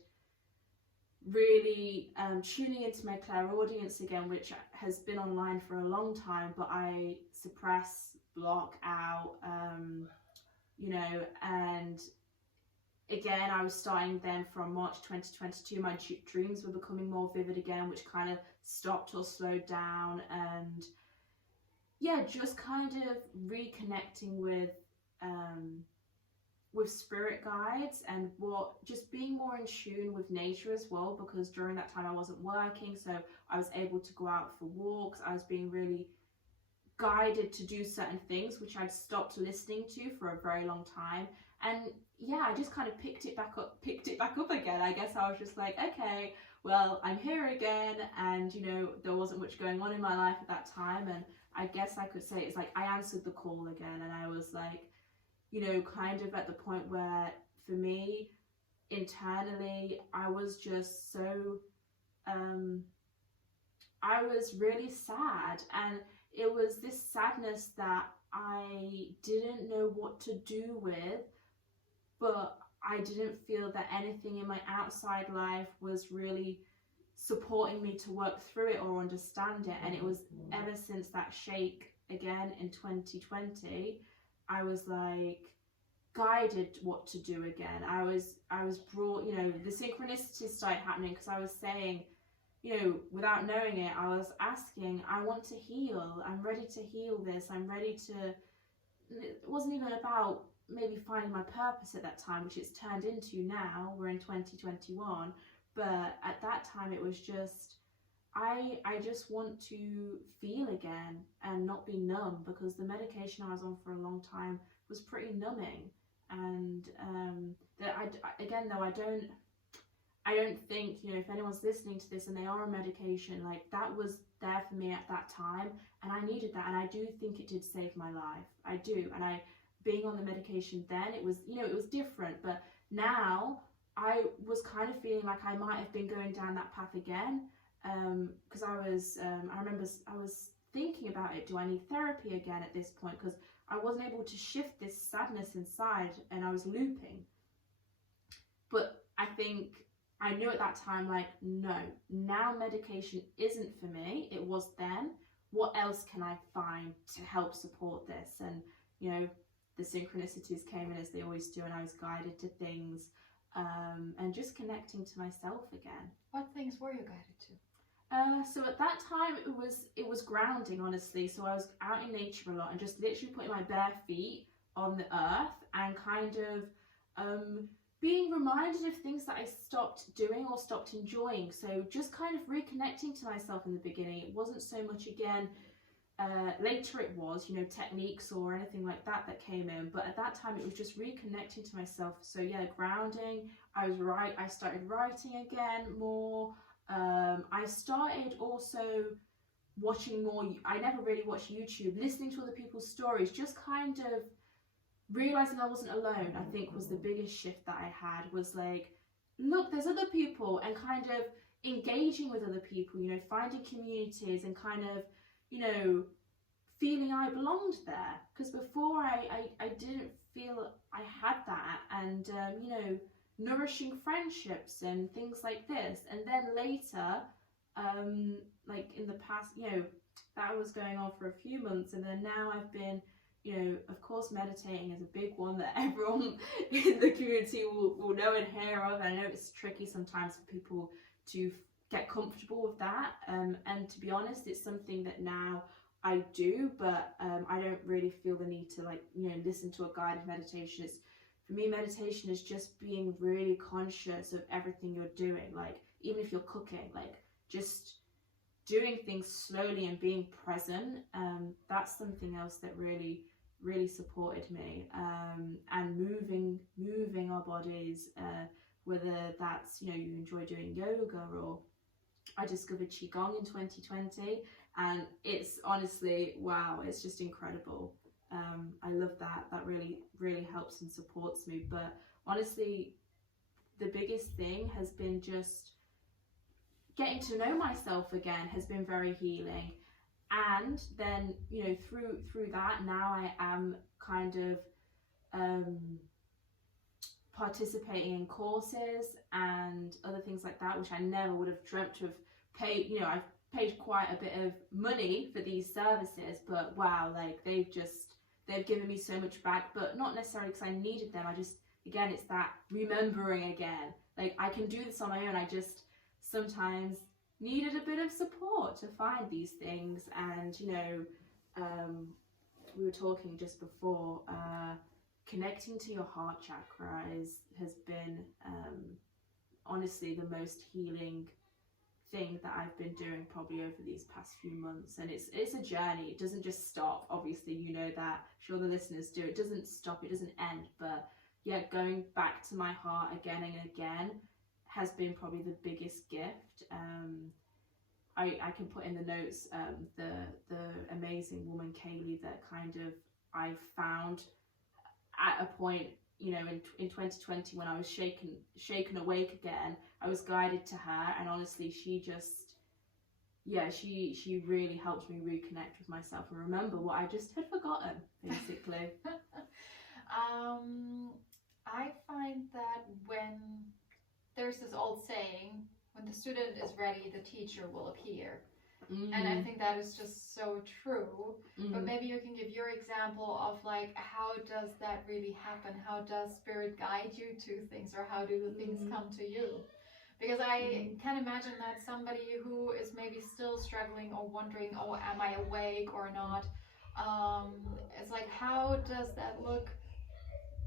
really tuning into my clairaudience again, which has been online for a long time, but I suppress, block out, you know. And again, I was starting then from March 2022, my dreams were becoming more vivid again, which kind of stopped or slowed down. And yeah, just kind of reconnecting with spirit guides, and just being more in tune with nature as well, because during that time I wasn't working, so I was able to go out for walks. I was being really guided to do certain things which I'd stopped listening to for a very long time. And yeah, I just kind of picked it back up again. I guess I was just like, okay, well, I'm here again, and you know, there wasn't much going on in my life at that time, and I guess I could say it's like I answered the call again, and I was like, you know, kind of at the point where, for me, internally, I was just so, I was really sad. And it was this sadness that I didn't know what to do with, but I didn't feel that anything in my outside life was really supporting me to work through it or understand it. And it was ever since that shake again in 2020, I was like guided what to do again. I was brought, you know, the synchronicities started happening, because I was saying, you know, without knowing it, I was asking, I want to heal, I'm ready to heal this, I'm ready to, it wasn't even about maybe finding my purpose at that time, which it's turned into now, we're in 2021, but at that time it was just, I just want to feel again and not be numb, because the medication I was on for a long time was pretty numbing. And that again, though, I don't think, you know, if anyone's listening to this and they are on medication, like, that was there for me at that time, and I needed that, and I do think it did save my life. I do. And being on the medication then, it was, you know, it was different, but now I was kind of feeling like I might have been going down that path again, because I remember I was thinking about it, do I need therapy again at this point, because I wasn't able to shift this sadness inside, and I was looping. But I think I knew at that time, like, no, now medication isn't for me. It was then. What else can I find to help support this? And, you know, the synchronicities came in as they always do, and I was guided to things, and just connecting to myself again. What things were you guided to? So at that time it was grounding, honestly. So I was out in nature a lot, and just literally putting my bare feet on the earth, and kind of being reminded of things that I stopped doing or stopped enjoying. So just kind of reconnecting to myself in the beginning. It wasn't so much, again, later it was, you know, techniques or anything like that came in, but at that time it was just reconnecting to myself. So yeah, grounding. I started writing again more. I started also watching more. I never really watched YouTube, listening to other people's stories, just kind of realizing I wasn't alone. I think was the biggest shift that I had, was like, look, there's other people, and kind of engaging with other people, you know, finding communities, and kind of, you know, feeling I belonged there, because before I didn't feel I had that. And you know, nourishing friendships and things like this. And then later, like in the past, you know, that was going on for a few months, and then now I've been, you know, of course, meditating is a big one that everyone in the community will know and hear of. I know it's tricky sometimes for people to get comfortable with that, and to be honest, it's something that now I do, but I don't really feel the need to, like, you know, listen to a guided meditation. For me, meditation is just being really conscious of everything you're doing. Like, even if you're cooking, like, just doing things slowly and being present. That's something else that really really supported me, and moving our bodies, whether that's, you enjoy doing yoga, or I discovered Qigong in 2020, and it's honestly, wow, it's just incredible. I love that. That really helps and supports me. But honestly, the biggest thing has been just getting to know myself again has been very healing. And then, through that, now I am kind of participating in courses and other things like that, which I never would have dreamt to have paid. I've paid quite a bit of money for these services, but wow, like they've given me so much back, but not necessarily because I needed them. I just, again, it's that remembering again, like I can do this on my own. I just sometimes needed a bit of support to find these things. And we were talking just before, connecting to your heart chakra has been honestly the most healing thing that I've been doing probably over these past few months. And it's a journey. It doesn't just stop. Obviously, that, I'm sure the listeners do. It doesn't stop, it doesn't end. But yeah, going back to my heart again and again has been probably the biggest gift. I can put in the notes the amazing woman Kaylee that kind of I found at a point, in 2020 when I was shaken awake again. I was guided to her, and honestly, she really helped me reconnect with myself and remember what I just had forgotten, basically. I find that when there's this old saying, when the student is ready, the teacher will appear. And I think that is just so true. But maybe you can give your example of like, how does that really happen? How does spirit guide you to things, or how do the things come to you? Because I can imagine that somebody who is maybe still struggling or wondering, oh, am I awake or not? It's like, how does that look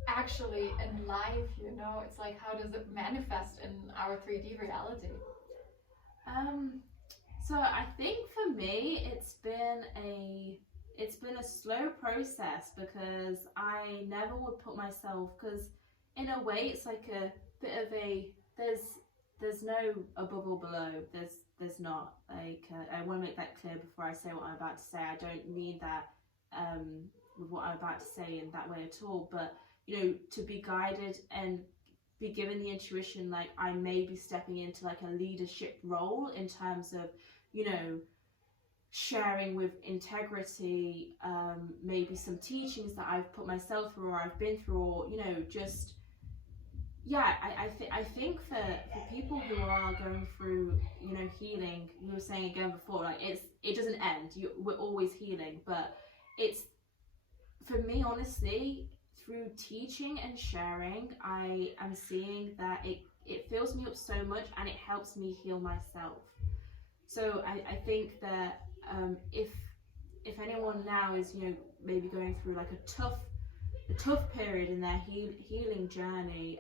actually in life? It's like, how does it manifest in our 3D reality? So I think for me, it's been a slow process, because I never would put myself, because in a way it's like a bit of there's no above or below. There's not, like, I want to make that clear before I say what I'm about to say. I don't mean that with what I'm about to say in that way at all, but to be guided and be given the intuition, like I may be stepping into like a leadership role in terms of sharing with integrity, maybe some teachings that I've put myself through or I've been through, or just I think for people who are going through healing, we were saying again before, like it doesn't end. We're always healing, but it's, for me, honestly, through teaching and sharing, I am seeing that it fills me up so much, and it helps me heal myself. So I think that if anyone now is maybe going through like a tough period in their healing journey,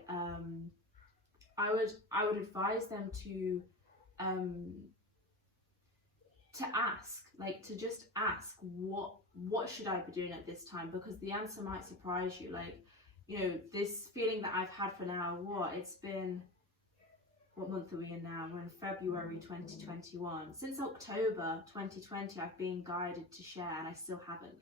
I would advise them to ask, like to just ask, what should I be doing at this time? Because the answer might surprise you. Like, this feeling that I've had for now, it's been, what month are we in now? We're in February 2021. Since October 2020, I've been guided to share, and I still haven't.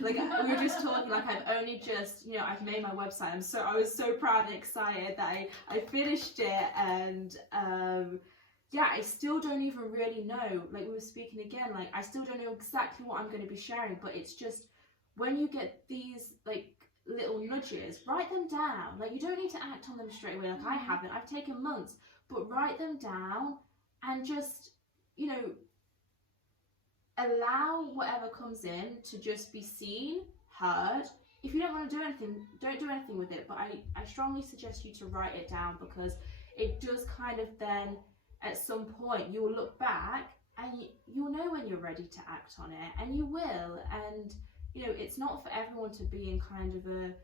Like, we were just talking, like I've only just, I've made my website. I was so proud and excited that I finished it, and I still don't even really know. Like we were speaking again, like I still don't know exactly what I'm going to be sharing, but it's just when you get these like little nudges, write them down. Like you don't need to act on them straight away. Like I haven't. I've taken months. But write them down and just, allow whatever comes in to just be seen, heard. If you don't want to do anything, don't do anything with it. But I strongly suggest you to write it down, because it does kind of then, at some point, you will look back and you'll know when you're ready to act on it, and you will. And, it's not for everyone to be in kind of a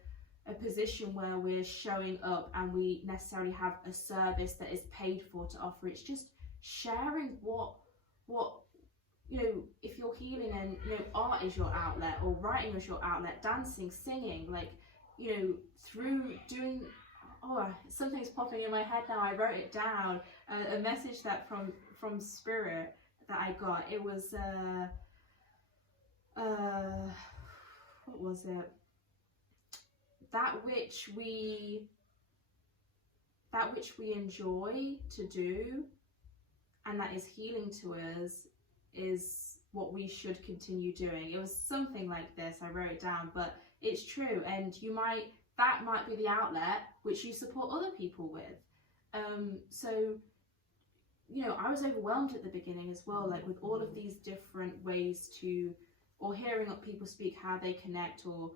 position where we're showing up and we necessarily have a service that is paid for to offer. It's just sharing what if you're healing and, art is your outlet, or writing is your outlet, dancing, singing, like, through doing, something's popping in my head now, I wrote it down, a message that from Spirit that I got. It was, what was it? That which we enjoy to do, and that is healing to us, is what we should continue doing. It was something like this, I wrote it down, but it's true. And that might be the outlet which you support other people with. So, I was overwhelmed at the beginning as well, like with all of these different ways or hearing what people speak, how they connect, or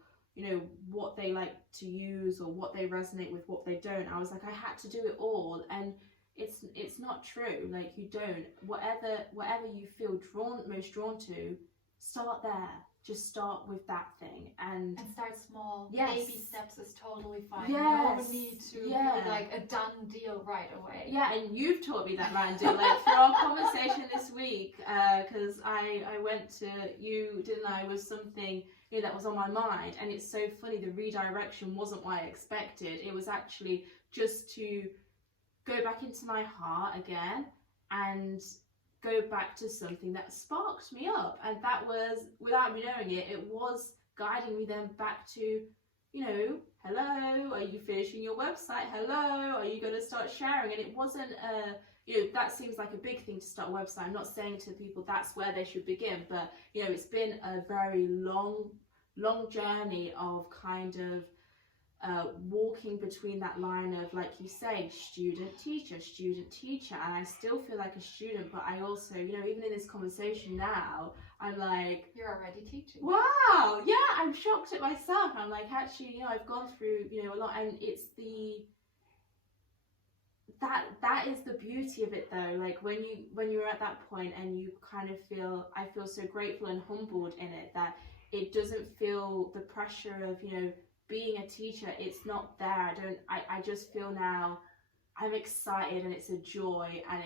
what they like to use, or what they resonate with, what they don't. I was like, I had to do it all, and it's not true. Like, you don't. Whatever you feel most drawn to, start there. Just start with that thing, and start small. Yes. Baby steps is totally fine. Yes. No need to be like a done deal right away. Yeah, and you've taught me that, Randy, like through our conversation this week, because I went to you, didn't I, with something that was on my mind. And it's so funny, the redirection wasn't what I expected. It was actually just to go back into my heart again and go back to something that sparked me up. And that was, without me knowing it, it was guiding me then back to, hello, are you finishing your website? Hello, are you going to start sharing? And it wasn't that seems like a big thing to start a website. I'm not saying to people that's where they should begin, but it's been a very long journey of kind of walking between that line of, like you say, student teacher, and I still feel like a student, but I also, even in this conversation now, I'm like, you're already teaching. Wow, yeah, I'm shocked at myself. I'm like, actually, I've gone through, a lot, and it's that is the beauty of it, though. Like, when you're at that point and you kind of feel, I feel so grateful and humbled in it, that it doesn't feel the pressure of, being a teacher. It's not there. I just feel now I'm excited, and it's a joy, and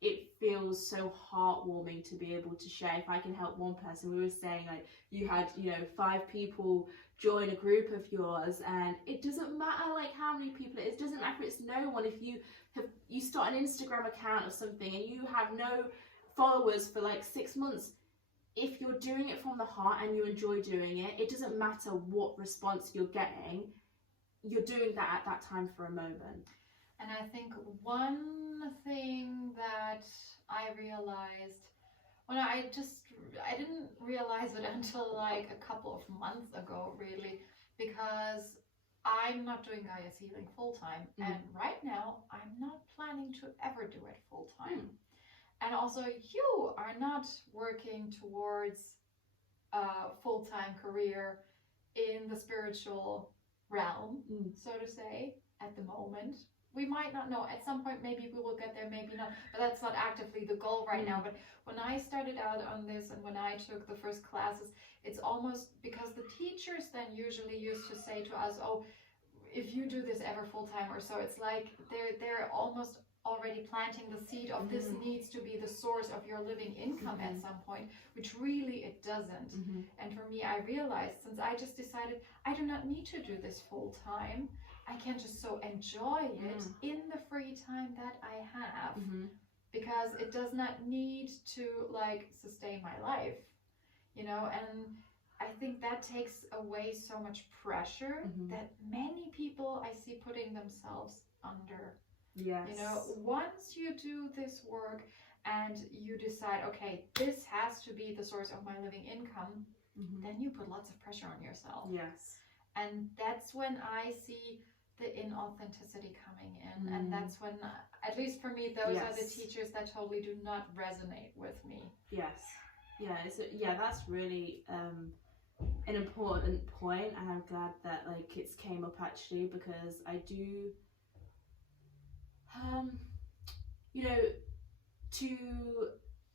it feels so heartwarming to be able to share. If I can help one person, we were saying, like, you had 5 people join a group of yours, and it doesn't matter like how many people it is, doesn't matter if it's no one. If you start an Instagram account or something and you have no followers for like 6 months, if you're doing it from the heart and you enjoy doing it, it doesn't matter what response you're getting, you're doing that at that time for a moment. And I think one thing that I realized, I didn't realize it until like a couple of months ago, really, because I'm not doing Gaia's Healing full time. And right now, I'm not planning to ever do it full time. And also, you are not working towards a full-time career in the spiritual realm, so to say, at the moment. We might not know. At some point, maybe we will get there, maybe not. But that's not actively the goal right now. But when I started out on this, and when I took the first classes, it's almost because the teachers then usually used to say to us, oh, if you do this ever full-time or so, it's like they're almost already planting the seed of this needs to be the source of your living income at some point, which really it doesn't. And for me, I realized, since I just decided I do not need to do this full time, I can just so enjoy it in the free time that I have, because it does not need to like sustain my life, and I think that takes away so much pressure that many people I see putting themselves under. Yes. Once you do this work and you decide, okay, this has to be the source of my living income, then you put lots of pressure on yourself. Yes. And that's when I see the inauthenticity coming in. And that's when, at least for me, those are the teachers that totally do not resonate with me. Yes. Yeah, that's really an important point, and I'm glad that like it's came up, actually, because I do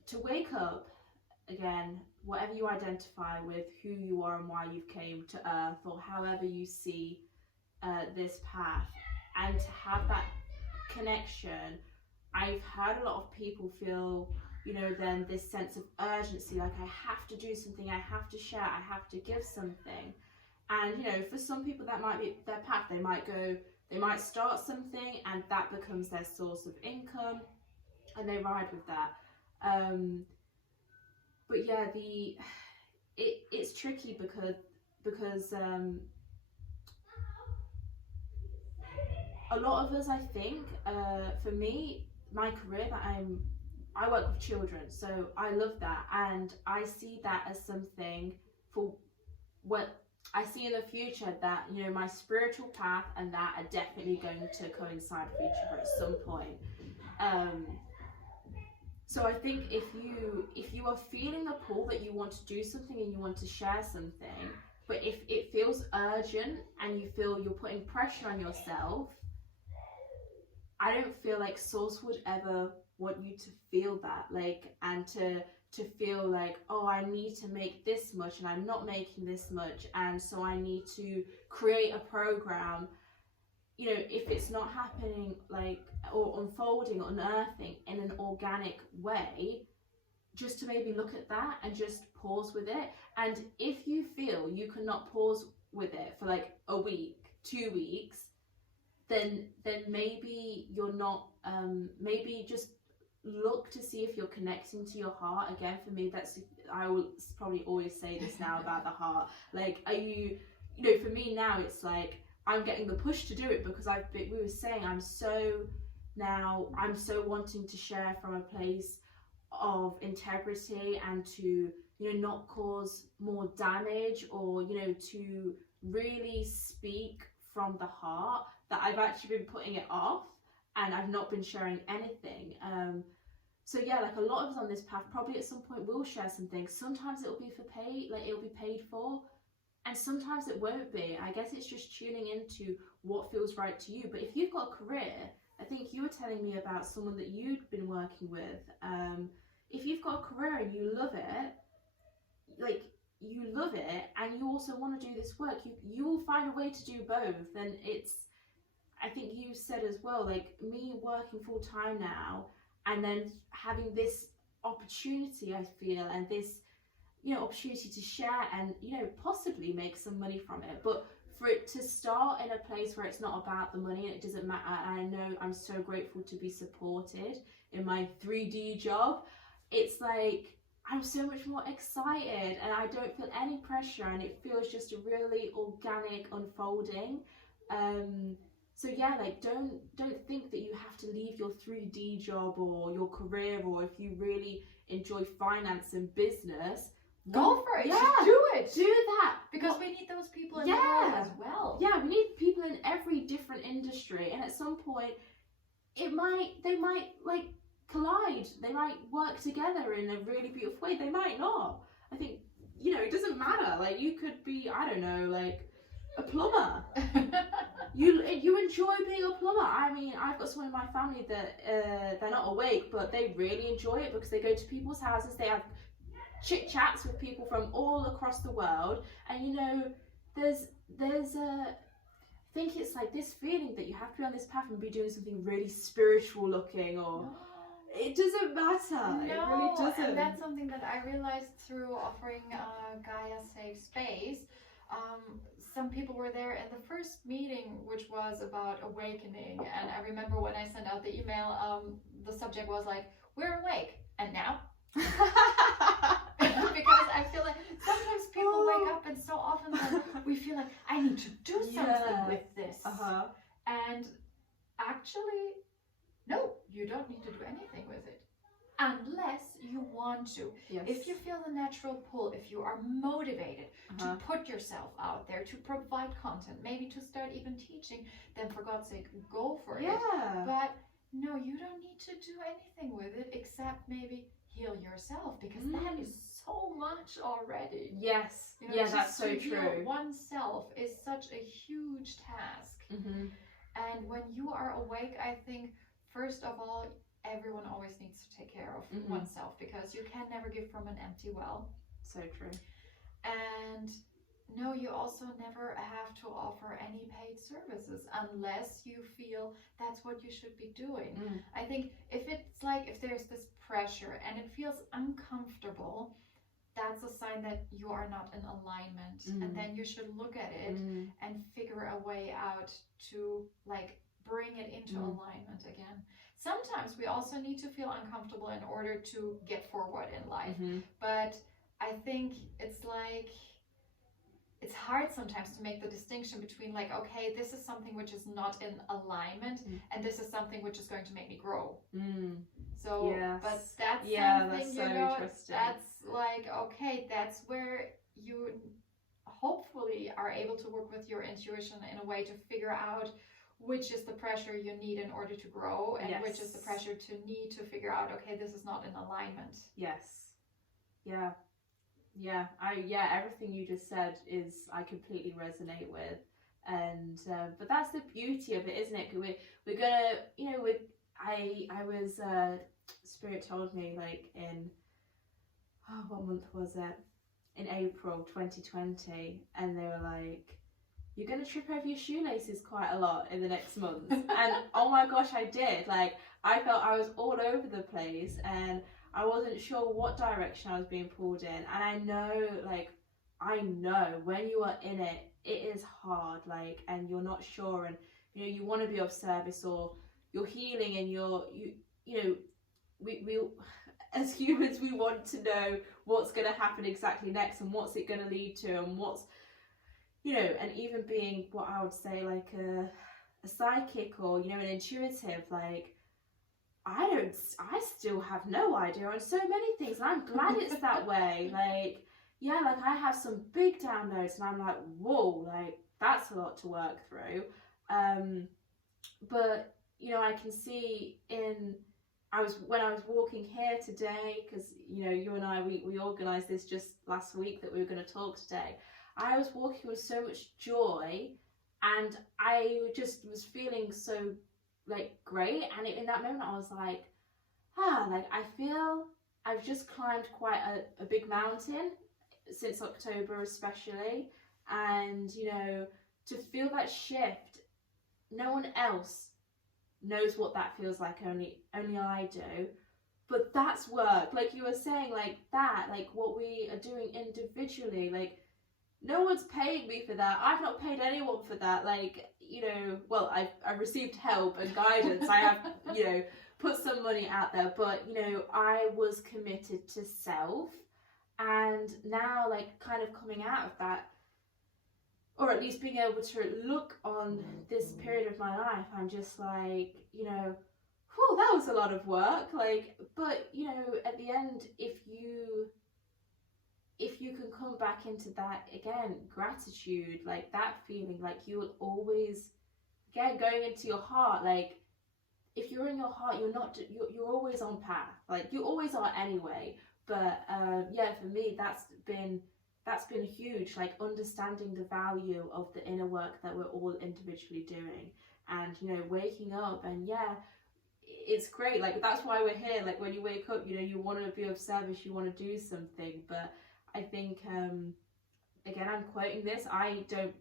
to wake up again, whatever you identify with, who you are and why you've came to earth, or however you see this path, and to have that connection. I've heard a lot of people feel you know, then this sense of urgency, like I have to do something, I have to share, I have to give something. And, you know, for some people that might be their path. They might start something and that becomes their source of income and they ride with that. But yeah, it's tricky because a lot of us, I think, for me, my career that I work with children, so I love that, and I see that as something for what I see in the future, that, you know, my spiritual path and that are definitely going to coincide with each other at some point. So I think if you are feeling the pull that you want to do something and you want to share something, but if it feels urgent and you feel you're putting pressure on yourself, I don't feel like Source would ever want you to feel that, like, and to feel like, oh, I need to make this much and I'm not making this much, and so I need to create a program. You know, if it's not happening, like, or unfolding, unearthing in an organic way, just to maybe look at that and just pause with it. And if you feel you cannot pause with it for like a week, 2 weeks, then maybe you're not, maybe just look to see if you're connecting to your heart. Again, for me, I will probably always say this now about the heart. Like, are you, you know, for me now, it's like, I'm getting the push to do it because we were saying, I'm so wanting to share from a place of integrity and to, you know, not cause more damage, or, you know, to really speak from the heart, that I've actually been putting it off and I've not been sharing anything. So yeah, like, a lot of us on this path probably at some point will share some things. Sometimes it'll be for pay, like it'll be paid for, and sometimes it won't be. I guess it's just tuning into what feels right to you. But if you've got a career, I think you were telling me about someone that you'd been working with. If you've got a career and you love it, like, you love it, and you also want to do this work, you will find a way to do both. And it's, I think you said as well, like, me working full time now and then having this opportunity, I feel, and this, you know, opportunity to share and, you know, possibly make some money from it. But for it to start in a place where it's not about the money and it doesn't matter, and I know I'm so grateful to be supported in my 3D job, it's like, I'm so much more excited and I don't feel any pressure, and it feels just a really organic unfolding. So yeah, like, don't think that you have to leave your 3D job or your career, or if you really enjoy finance and business, go for it. Yeah, just do it. Do that, because we need those people in the world as well. Yeah, we need people in every different industry, and at some point, they might like collide. They might work together in a really beautiful way. They might not. I think, you know, it doesn't matter. Like, you could be, I don't know, like a plumber. You enjoy being a plumber. I mean, I've got someone in my family that they're not awake, but they really enjoy it because they go to people's houses. They have chit chats with people from all across the world, and, you know, there's I think it's like this feeling that you have to be on this path and be doing something really spiritual looking, or it doesn't matter. No, it really doesn't. And that's something that I realized through offering Gaia Safe Space. Some people were there in the first meeting, which was about awakening, and I remember when I sent out the email, the subject was like, we're awake, and now? Because I feel like sometimes people wake up, and so often we feel like, I need to do something with this. And actually, no, you don't need to do anything with it. Unless you want to. Yes. If you feel the natural pull, if you are motivated to put yourself out there, to provide content, maybe to start even teaching, then for God's sake, go for it. But no, you don't need to do anything with it except maybe heal yourself, because that is so much already. Yes. You know, yeah, that's so to true. Heal oneself is such a huge task. And when you are awake, I think, first of all, everyone always needs to take care of oneself, because you can never give from an empty well. So true. And no, you also never have to offer any paid services unless you feel that's what you should be doing. I think if it's like like if there's this pressure and it feels uncomfortable, that's a sign that you are not in alignment. And then you should look at it and figure a way out to like bring it into alignment again. Sometimes we also need to feel uncomfortable in order to get forward in life. But I think it's like, it's hard sometimes to make the distinction between like, okay, this is something which is not in alignment and this is something which is going to make me grow. So, but that's something, that's you so know, interesting. that's like, okay, that's where you hopefully are able to work with your intuition in a way to figure out which is the pressure you need in order to grow and which is the pressure to need to figure out, okay, this is not in alignment. Everything you just said is, I completely resonate with. And but that's the beauty of it, isn't it? We're gonna, you know, I was Spirit told me like in what month was it, in April 2020, and they were like, you're gonna trip over your shoelaces quite a lot in the next month. And oh my gosh, I did. Like, I felt I was all over the place and I wasn't sure what direction I was being pulled in. And I know when you are in it, it is hard, like, and you're not sure, and you know, you want to be of service, or you're healing, and we as humans, we want to know what's going to happen exactly next, and what's it going to lead to, and what's, you know, and even being what I would say like a psychic, or, you know, an intuitive, like, I still have no idea on so many things, and I'm glad it's that way. Like, yeah, like I have some big downloads and I'm like, whoa, like that's a lot to work through. But you know, I can see when I was walking here today, because you know, you and I, we organised this just last week that we were going to talk today. I was walking with so much joy, and I just was feeling so like great. And in that moment I was like, like I feel I've just climbed quite a big mountain since October especially, and you know, to feel that shift, no one else knows what that feels like, only I do. But that's work, like you were saying, like that, like what we are doing individually, like no one's paying me for that. I've not paid anyone for that. Like, you know, well, I've received help and guidance. I have, you know, put some money out there, but you know, I was committed to self. And now, like, kind of coming out of that, or at least being able to look on this period of my life, I'm just like, you know, whew, that was a lot of work. Like, but you know, at the end, if you can come back into that again, gratitude, like that feeling, like you will always, again, going into your heart, like if you're in your heart, you're always on path, like you always are anyway. But yeah, for me, that's been huge, like understanding the value of the inner work that we're all individually doing, and you know, waking up, and yeah, it's great, like that's why we're here. Like when you wake up, you know, you want to be of service, you want to do something. But I think again, I'm quoting this, I don't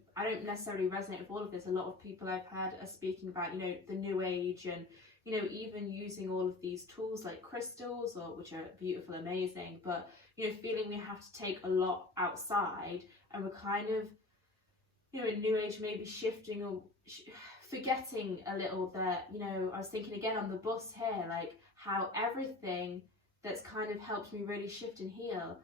necessarily resonate with all of this. A lot of people I've had are speaking about, you know, the new age, and you know, even using all of these tools like crystals, or which are beautiful, amazing, but you know, feeling we have to take a lot outside, and we're kind of, you know, in new age maybe shifting or forgetting a little that, you know, I was thinking again on the bus here, like how everything that's kind of helped me really shift and heal,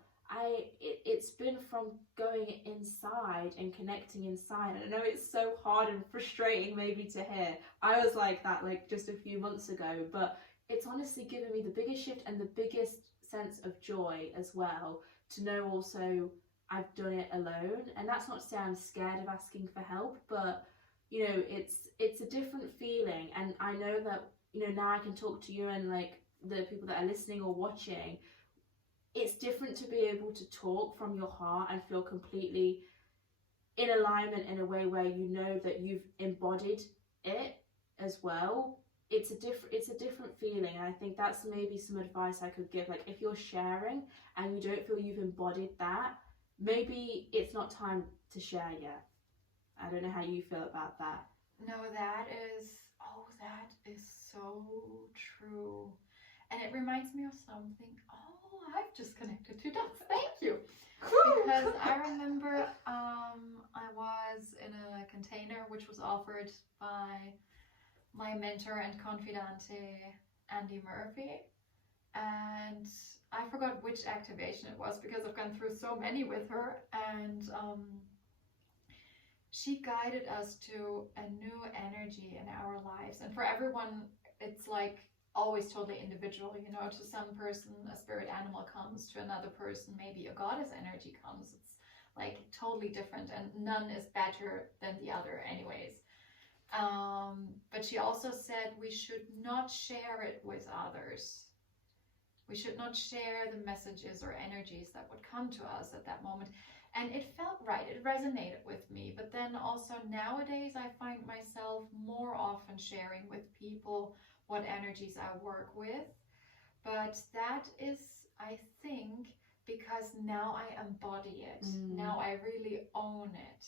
it's been from going inside and connecting inside. And I know it's so hard and frustrating maybe to hear. I was like that like just a few months ago, but it's honestly given me the biggest shift and the biggest sense of joy as well, to know also I've done it alone. And that's not to say I'm scared of asking for help, but you know, it's a different feeling. And I know that, you know, now I can talk to you and like the people that are listening or watching, it's different to be able to talk from your heart and feel completely in alignment in a way where you know that you've embodied it as well. It's a different feeling, and I think that's maybe some advice I could give. Like if you're sharing and you don't feel you've embodied that, maybe it's not time to share yet. I don't know how you feel about that. No, that is so true. And it reminds me of something. Oh, I've just connected two dots. Thank you. Because I remember I was in a container which was offered by my mentor and confidante, Andy Murphy. And I forgot which activation it was because I've gone through so many with her. And she guided us to a new energy in our lives. And for everyone, it's like always totally individual, you know. To some person a spirit animal comes, to another person maybe a goddess energy comes. It's like totally different, and none is better than the other anyways. But she also said we should not share it with others. We should not share the messages or energies that would come to us at that moment. And it felt right, it resonated with me. But then also nowadays I find myself more often sharing with people what energies I work with. But that is, I think, because now I embody it. Now I really own it.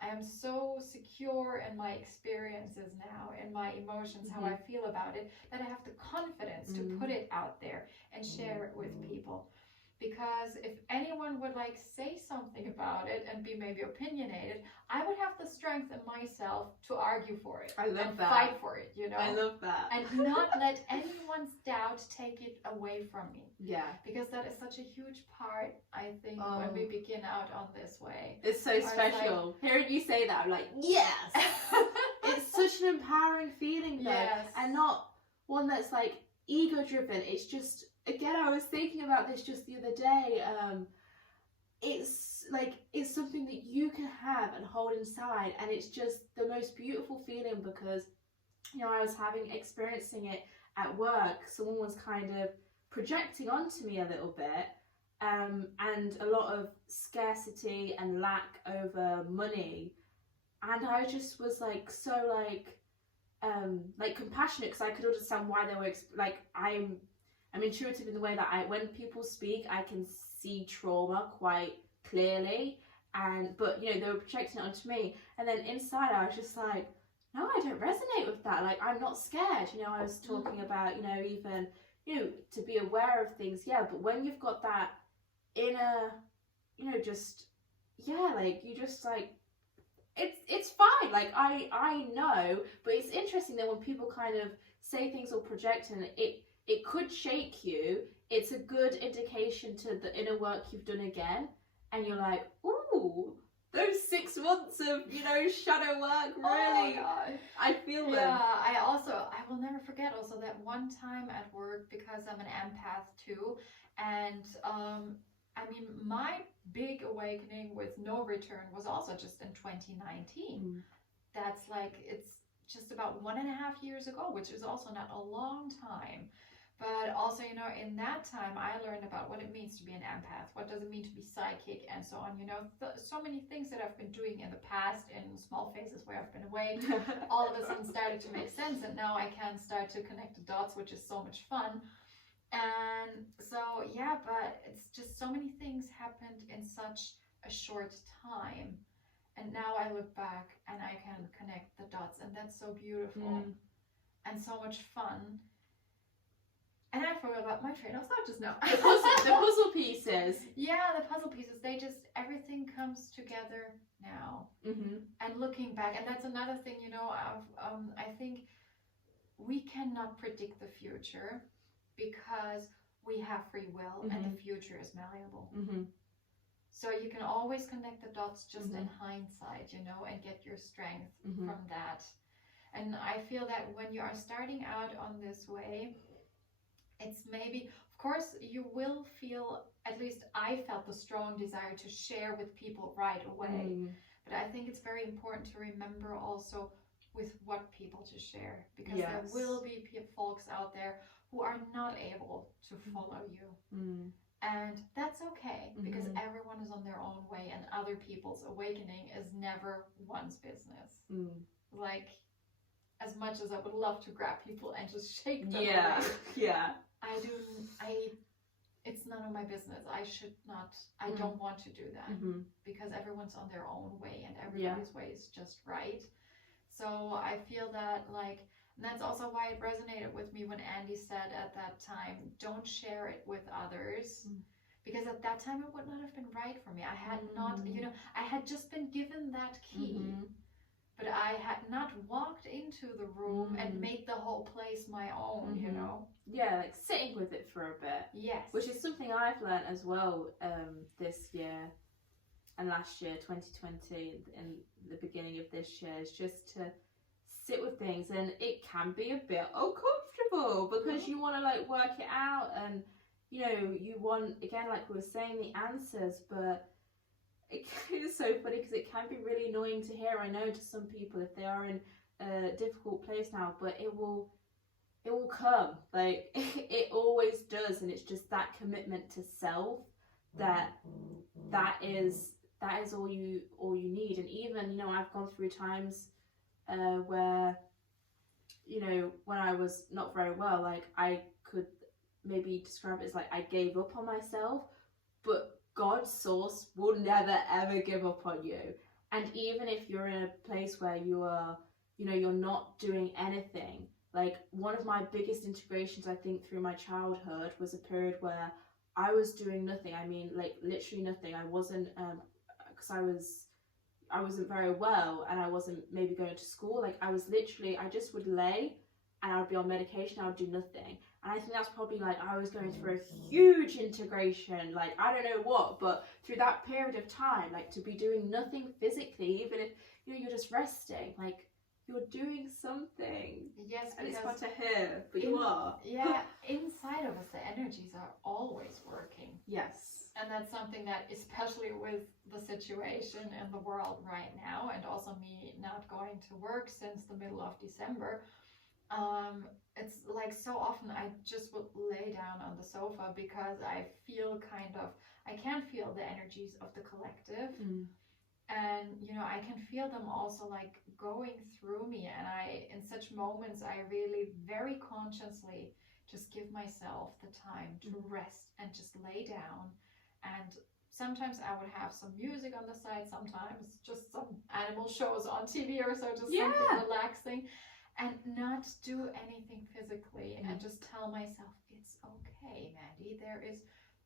I am so secure in my experiences now, in my emotions, how I feel about it, that I have the confidence to put it out there and share it with people. Because if anyone would like say something about it and be maybe opinionated, I would have the strength in myself to argue for it. I love and that. Fight for it, you know. I love that. And not let anyone's doubt take it away from me. Yeah. Because that is such a huge part, I think, when we begin out on this way. It's so special. Like, hearing you say that, I'm like, yes! It's such an empowering feeling, though. Yes. And not one that's like ego driven. It's just, again, I was thinking about this just the other day. It's like, it's something that you can have and hold inside, and it's just the most beautiful feeling because, you know, I was experiencing it at work. Someone was kind of projecting onto me a little bit, and a lot of scarcity and lack over money, and I just was like so like compassionate, because I could understand why they were I'm intuitive in the way that when people speak, I can see trauma quite clearly, but you know, they were projecting it onto me, and then inside I was just like, no, I don't resonate with that. Like, I'm not scared. You know, I was talking about, you know, even, you know, to be aware of things, yeah, but when you've got that inner, you know, just, yeah, like, you just like, it's fine. Like, I know, but it's interesting that when people kind of say things or project, and it could shake you, it's a good indication to the inner work you've done again, and you're like, ooh, those 6 months of, you know, shadow work, really, I feel them. Yeah, I will never forget also that one time at work, because I'm an empath too, and I mean, my big awakening with no return was also just in 2019. That's like, it's just about 1.5 years ago, which is also not a long time. But also, you know, in that time, I learned about what it means to be an empath. What does it mean to be psychic, and so on. You know, so many things that I've been doing in the past in small phases where I've been away, all of a sudden started to make sense. And now I can start to connect the dots, which is so much fun. And so, yeah, but it's just so many things happened in such a short time. And now I look back and I can connect the dots. And that's so beautiful and so much fun. And I forgot about my train of thought just now. The puzzle pieces. Yeah, the puzzle pieces. Everything comes together now. And looking back, and that's another thing, you know, I think we cannot predict the future because we have free will and the future is malleable. So you can always connect the dots just in hindsight, you know, and get your strength from that. And I feel that when you are starting out on this way, it's maybe, of course, you will feel, at least I felt the strong desire to share with people right away. But I think it's very important to remember also with what people to share, because there will be folks out there who are not able to follow you. And that's okay, because everyone is on their own way, and other people's awakening is never one's business. Like, as much as I would love to grab people and just shake them away, it's none of my business. I don't want to do that, because everyone's on their own way and everybody's way is just right. So I feel that, like, And that's also why it resonated with me when Andy said at that time, don't share it with others. Because at that time it would not have been right for me. I had not, I had just been given that key, but I had not walked into the room and made the whole place my own, Yeah, like sitting with it for a bit. Yes. Which is something I've learned as well this year and last year, 2020, and the beginning of this year, is just to sit with things. And it can be a bit uncomfortable because you want to like work it out, and you want, again, like we were saying, the answers, but it is so funny because it can be really annoying to hear, I know, to some people if they are in a difficult place now, but it will come, like it always does. And it's just that commitment to self that is all you need. And even I've gone through times where when I was not very well, like I could maybe describe it as like I gave up on myself, but God's source will never ever give up on you. And even if you're in a place where you are you're not doing anything, like one of my biggest integrations, I think, through my childhood was a period where I was doing nothing. I mean, like literally nothing. I wasn't because I wasn't very well, and I wasn't maybe going to school. Like I just would lay and I would be on medication. I would do nothing. And I think that's probably like I was going through a huge integration, like I don't know what, but through that period of time, like to be doing nothing physically, even if you're just resting, like you're doing something. Yes, and it's hard to hear, but you are. Yeah, inside of us, the energies are always working. Yes. And that's something that, especially with the situation in the world right now, and also me not going to work since the middle of December, it's like so often I just would lay down on the sofa because I feel I can feel the energies of the collective. And I can feel them also like going through me, and in such moments I really very consciously just give myself the time to rest and just lay down. And sometimes I would have some music on the side, sometimes just some animal shows on TV or so, just something relaxing, and not do anything physically, and just tell myself, it's okay, Mandy, there is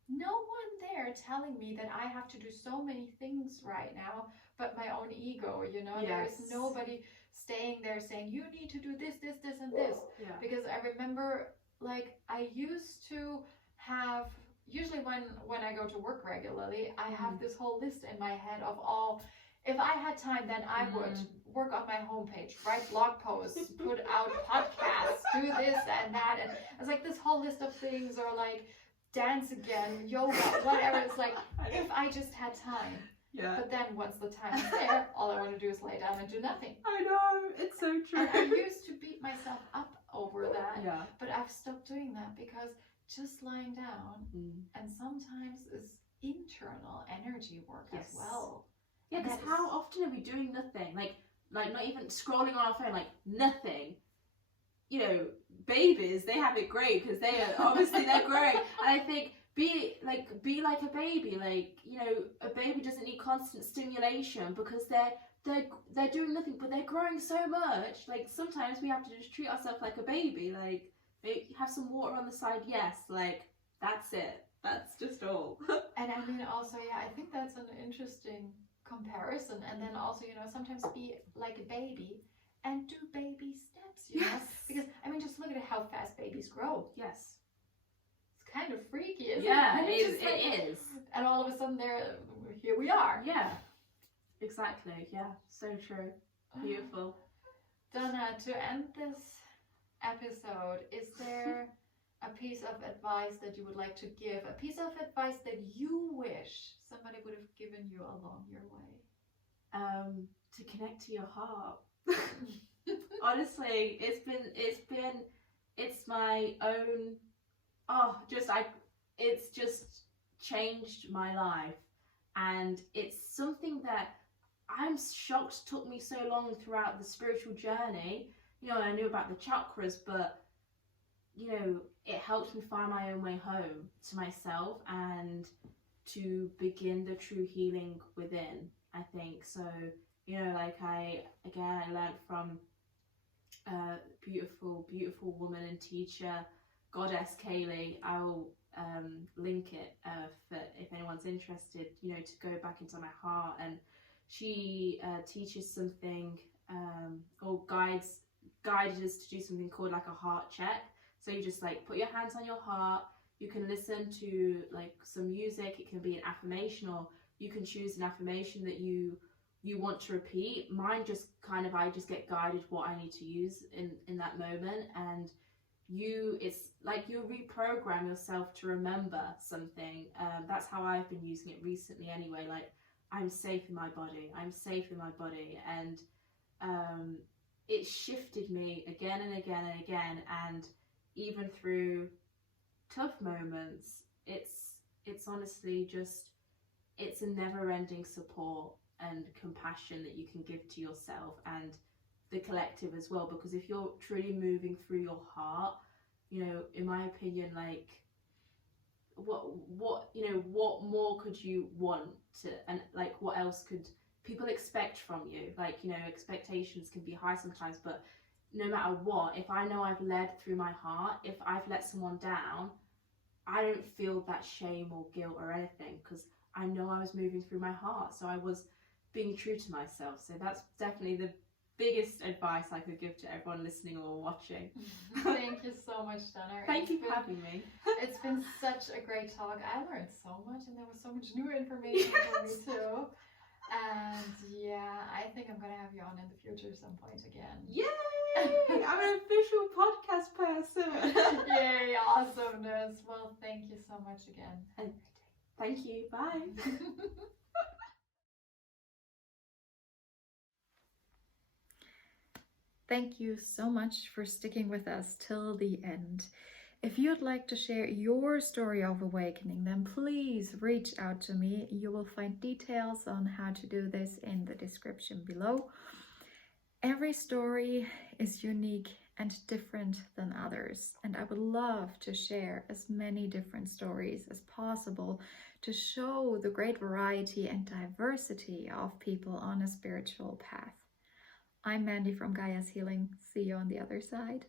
no one there telling me that I have to do so many things right now, but my own ego, there is nobody staying there saying, you need to do this, this, this, and this. Yeah. Because I remember, like, I used to have, usually when I go to work regularly, I have this whole list in my head of all, if I had time, then I would work on my homepage, write blog posts, put out podcasts, do this and that. And it's like this whole list of things, or like dance again, yoga, whatever. It's like, if I just had time. Yeah. But then once the time is there, all I want to do is lay down and do nothing. I know, it's so true. And I used to beat myself up over that. Yeah. But I've stopped doing that because just lying down and sometimes is internal energy work as well. Yeah, because how often are we doing nothing? Like not even scrolling on our phone, like nothing. Babies, they have it great because they are obviously they're growing. And I think be like a baby. Like a baby doesn't need constant stimulation because they're doing nothing, but they're growing so much. Like sometimes we have to just treat ourselves like a baby. Like maybe have some water on the side. Yes, like that's it. That's just all. And I mean, also, I think that's an interesting comparison. And then also, sometimes be like a baby and do baby steps, Yes. Because I mean, just look at how fast babies grow. Yes. It's kind of freaky, isn't it? It is. And all of a sudden, here we are. Yeah. Exactly. Yeah. So true. Beautiful. Donna, to end this episode, is there a piece of advice that you would like to give? A piece of advice that you wish somebody would have given you along your way? To connect to your heart. Honestly, it's my own, it's just changed my life. And it's something that I'm shocked took me so long throughout the spiritual journey. I knew about the chakras, but it helped me find my own way home to myself and to begin the true healing within, I think. So, I learned from beautiful, beautiful woman and teacher, Goddess Kaylee. I'll link it for if anyone's interested, you know, to go back into my heart. And she teaches something or guides us to do something called like a heart check. So you just like put your hands on your heart. You can listen to like some music. It can be an affirmation, or you can choose an affirmation that you want to repeat. Mine just kind of, I just get guided what I need to use in that moment. And it's like you reprogram yourself to remember something. That's how I've been using it recently anyway. Like, I'm safe in my body, I'm safe in my body. And it shifted me again and again and again. And even through tough moments, it's honestly just, it's a never-ending support and compassion that you can give to yourself and the collective as well. Because if you're truly moving through your heart, you know, in my opinion, like what you know, what more could you want to, and like what else could people expect from you? Like, you know, expectations can be high sometimes, but no matter what, if I know I've led through my heart, if I've let someone down, I don't feel that shame or guilt or anything, because I know I was moving through my heart. So I was being true to myself. So that's definitely the biggest advice I could give to everyone listening or watching. Thank you so much, Donna. Thank you for having me. It's been such a great talk. I learned so much, and there was so much new information for me too. And yeah, I think I'm gonna have you on in the future some point again. Yay! I'm an official podcast person. Yay, awesomeness. Well, thank you so much again. And thank you. Bye. Thank you so much for sticking with us till the end. If you'd like to share your story of awakening, then please reach out to me. You will find details on how to do this in the description below. Every story is unique and different than others, and I would love to share as many different stories as possible to show the great variety and diversity of people on a spiritual path. I'm Mandy from Gaia's Healing. See you on the other side.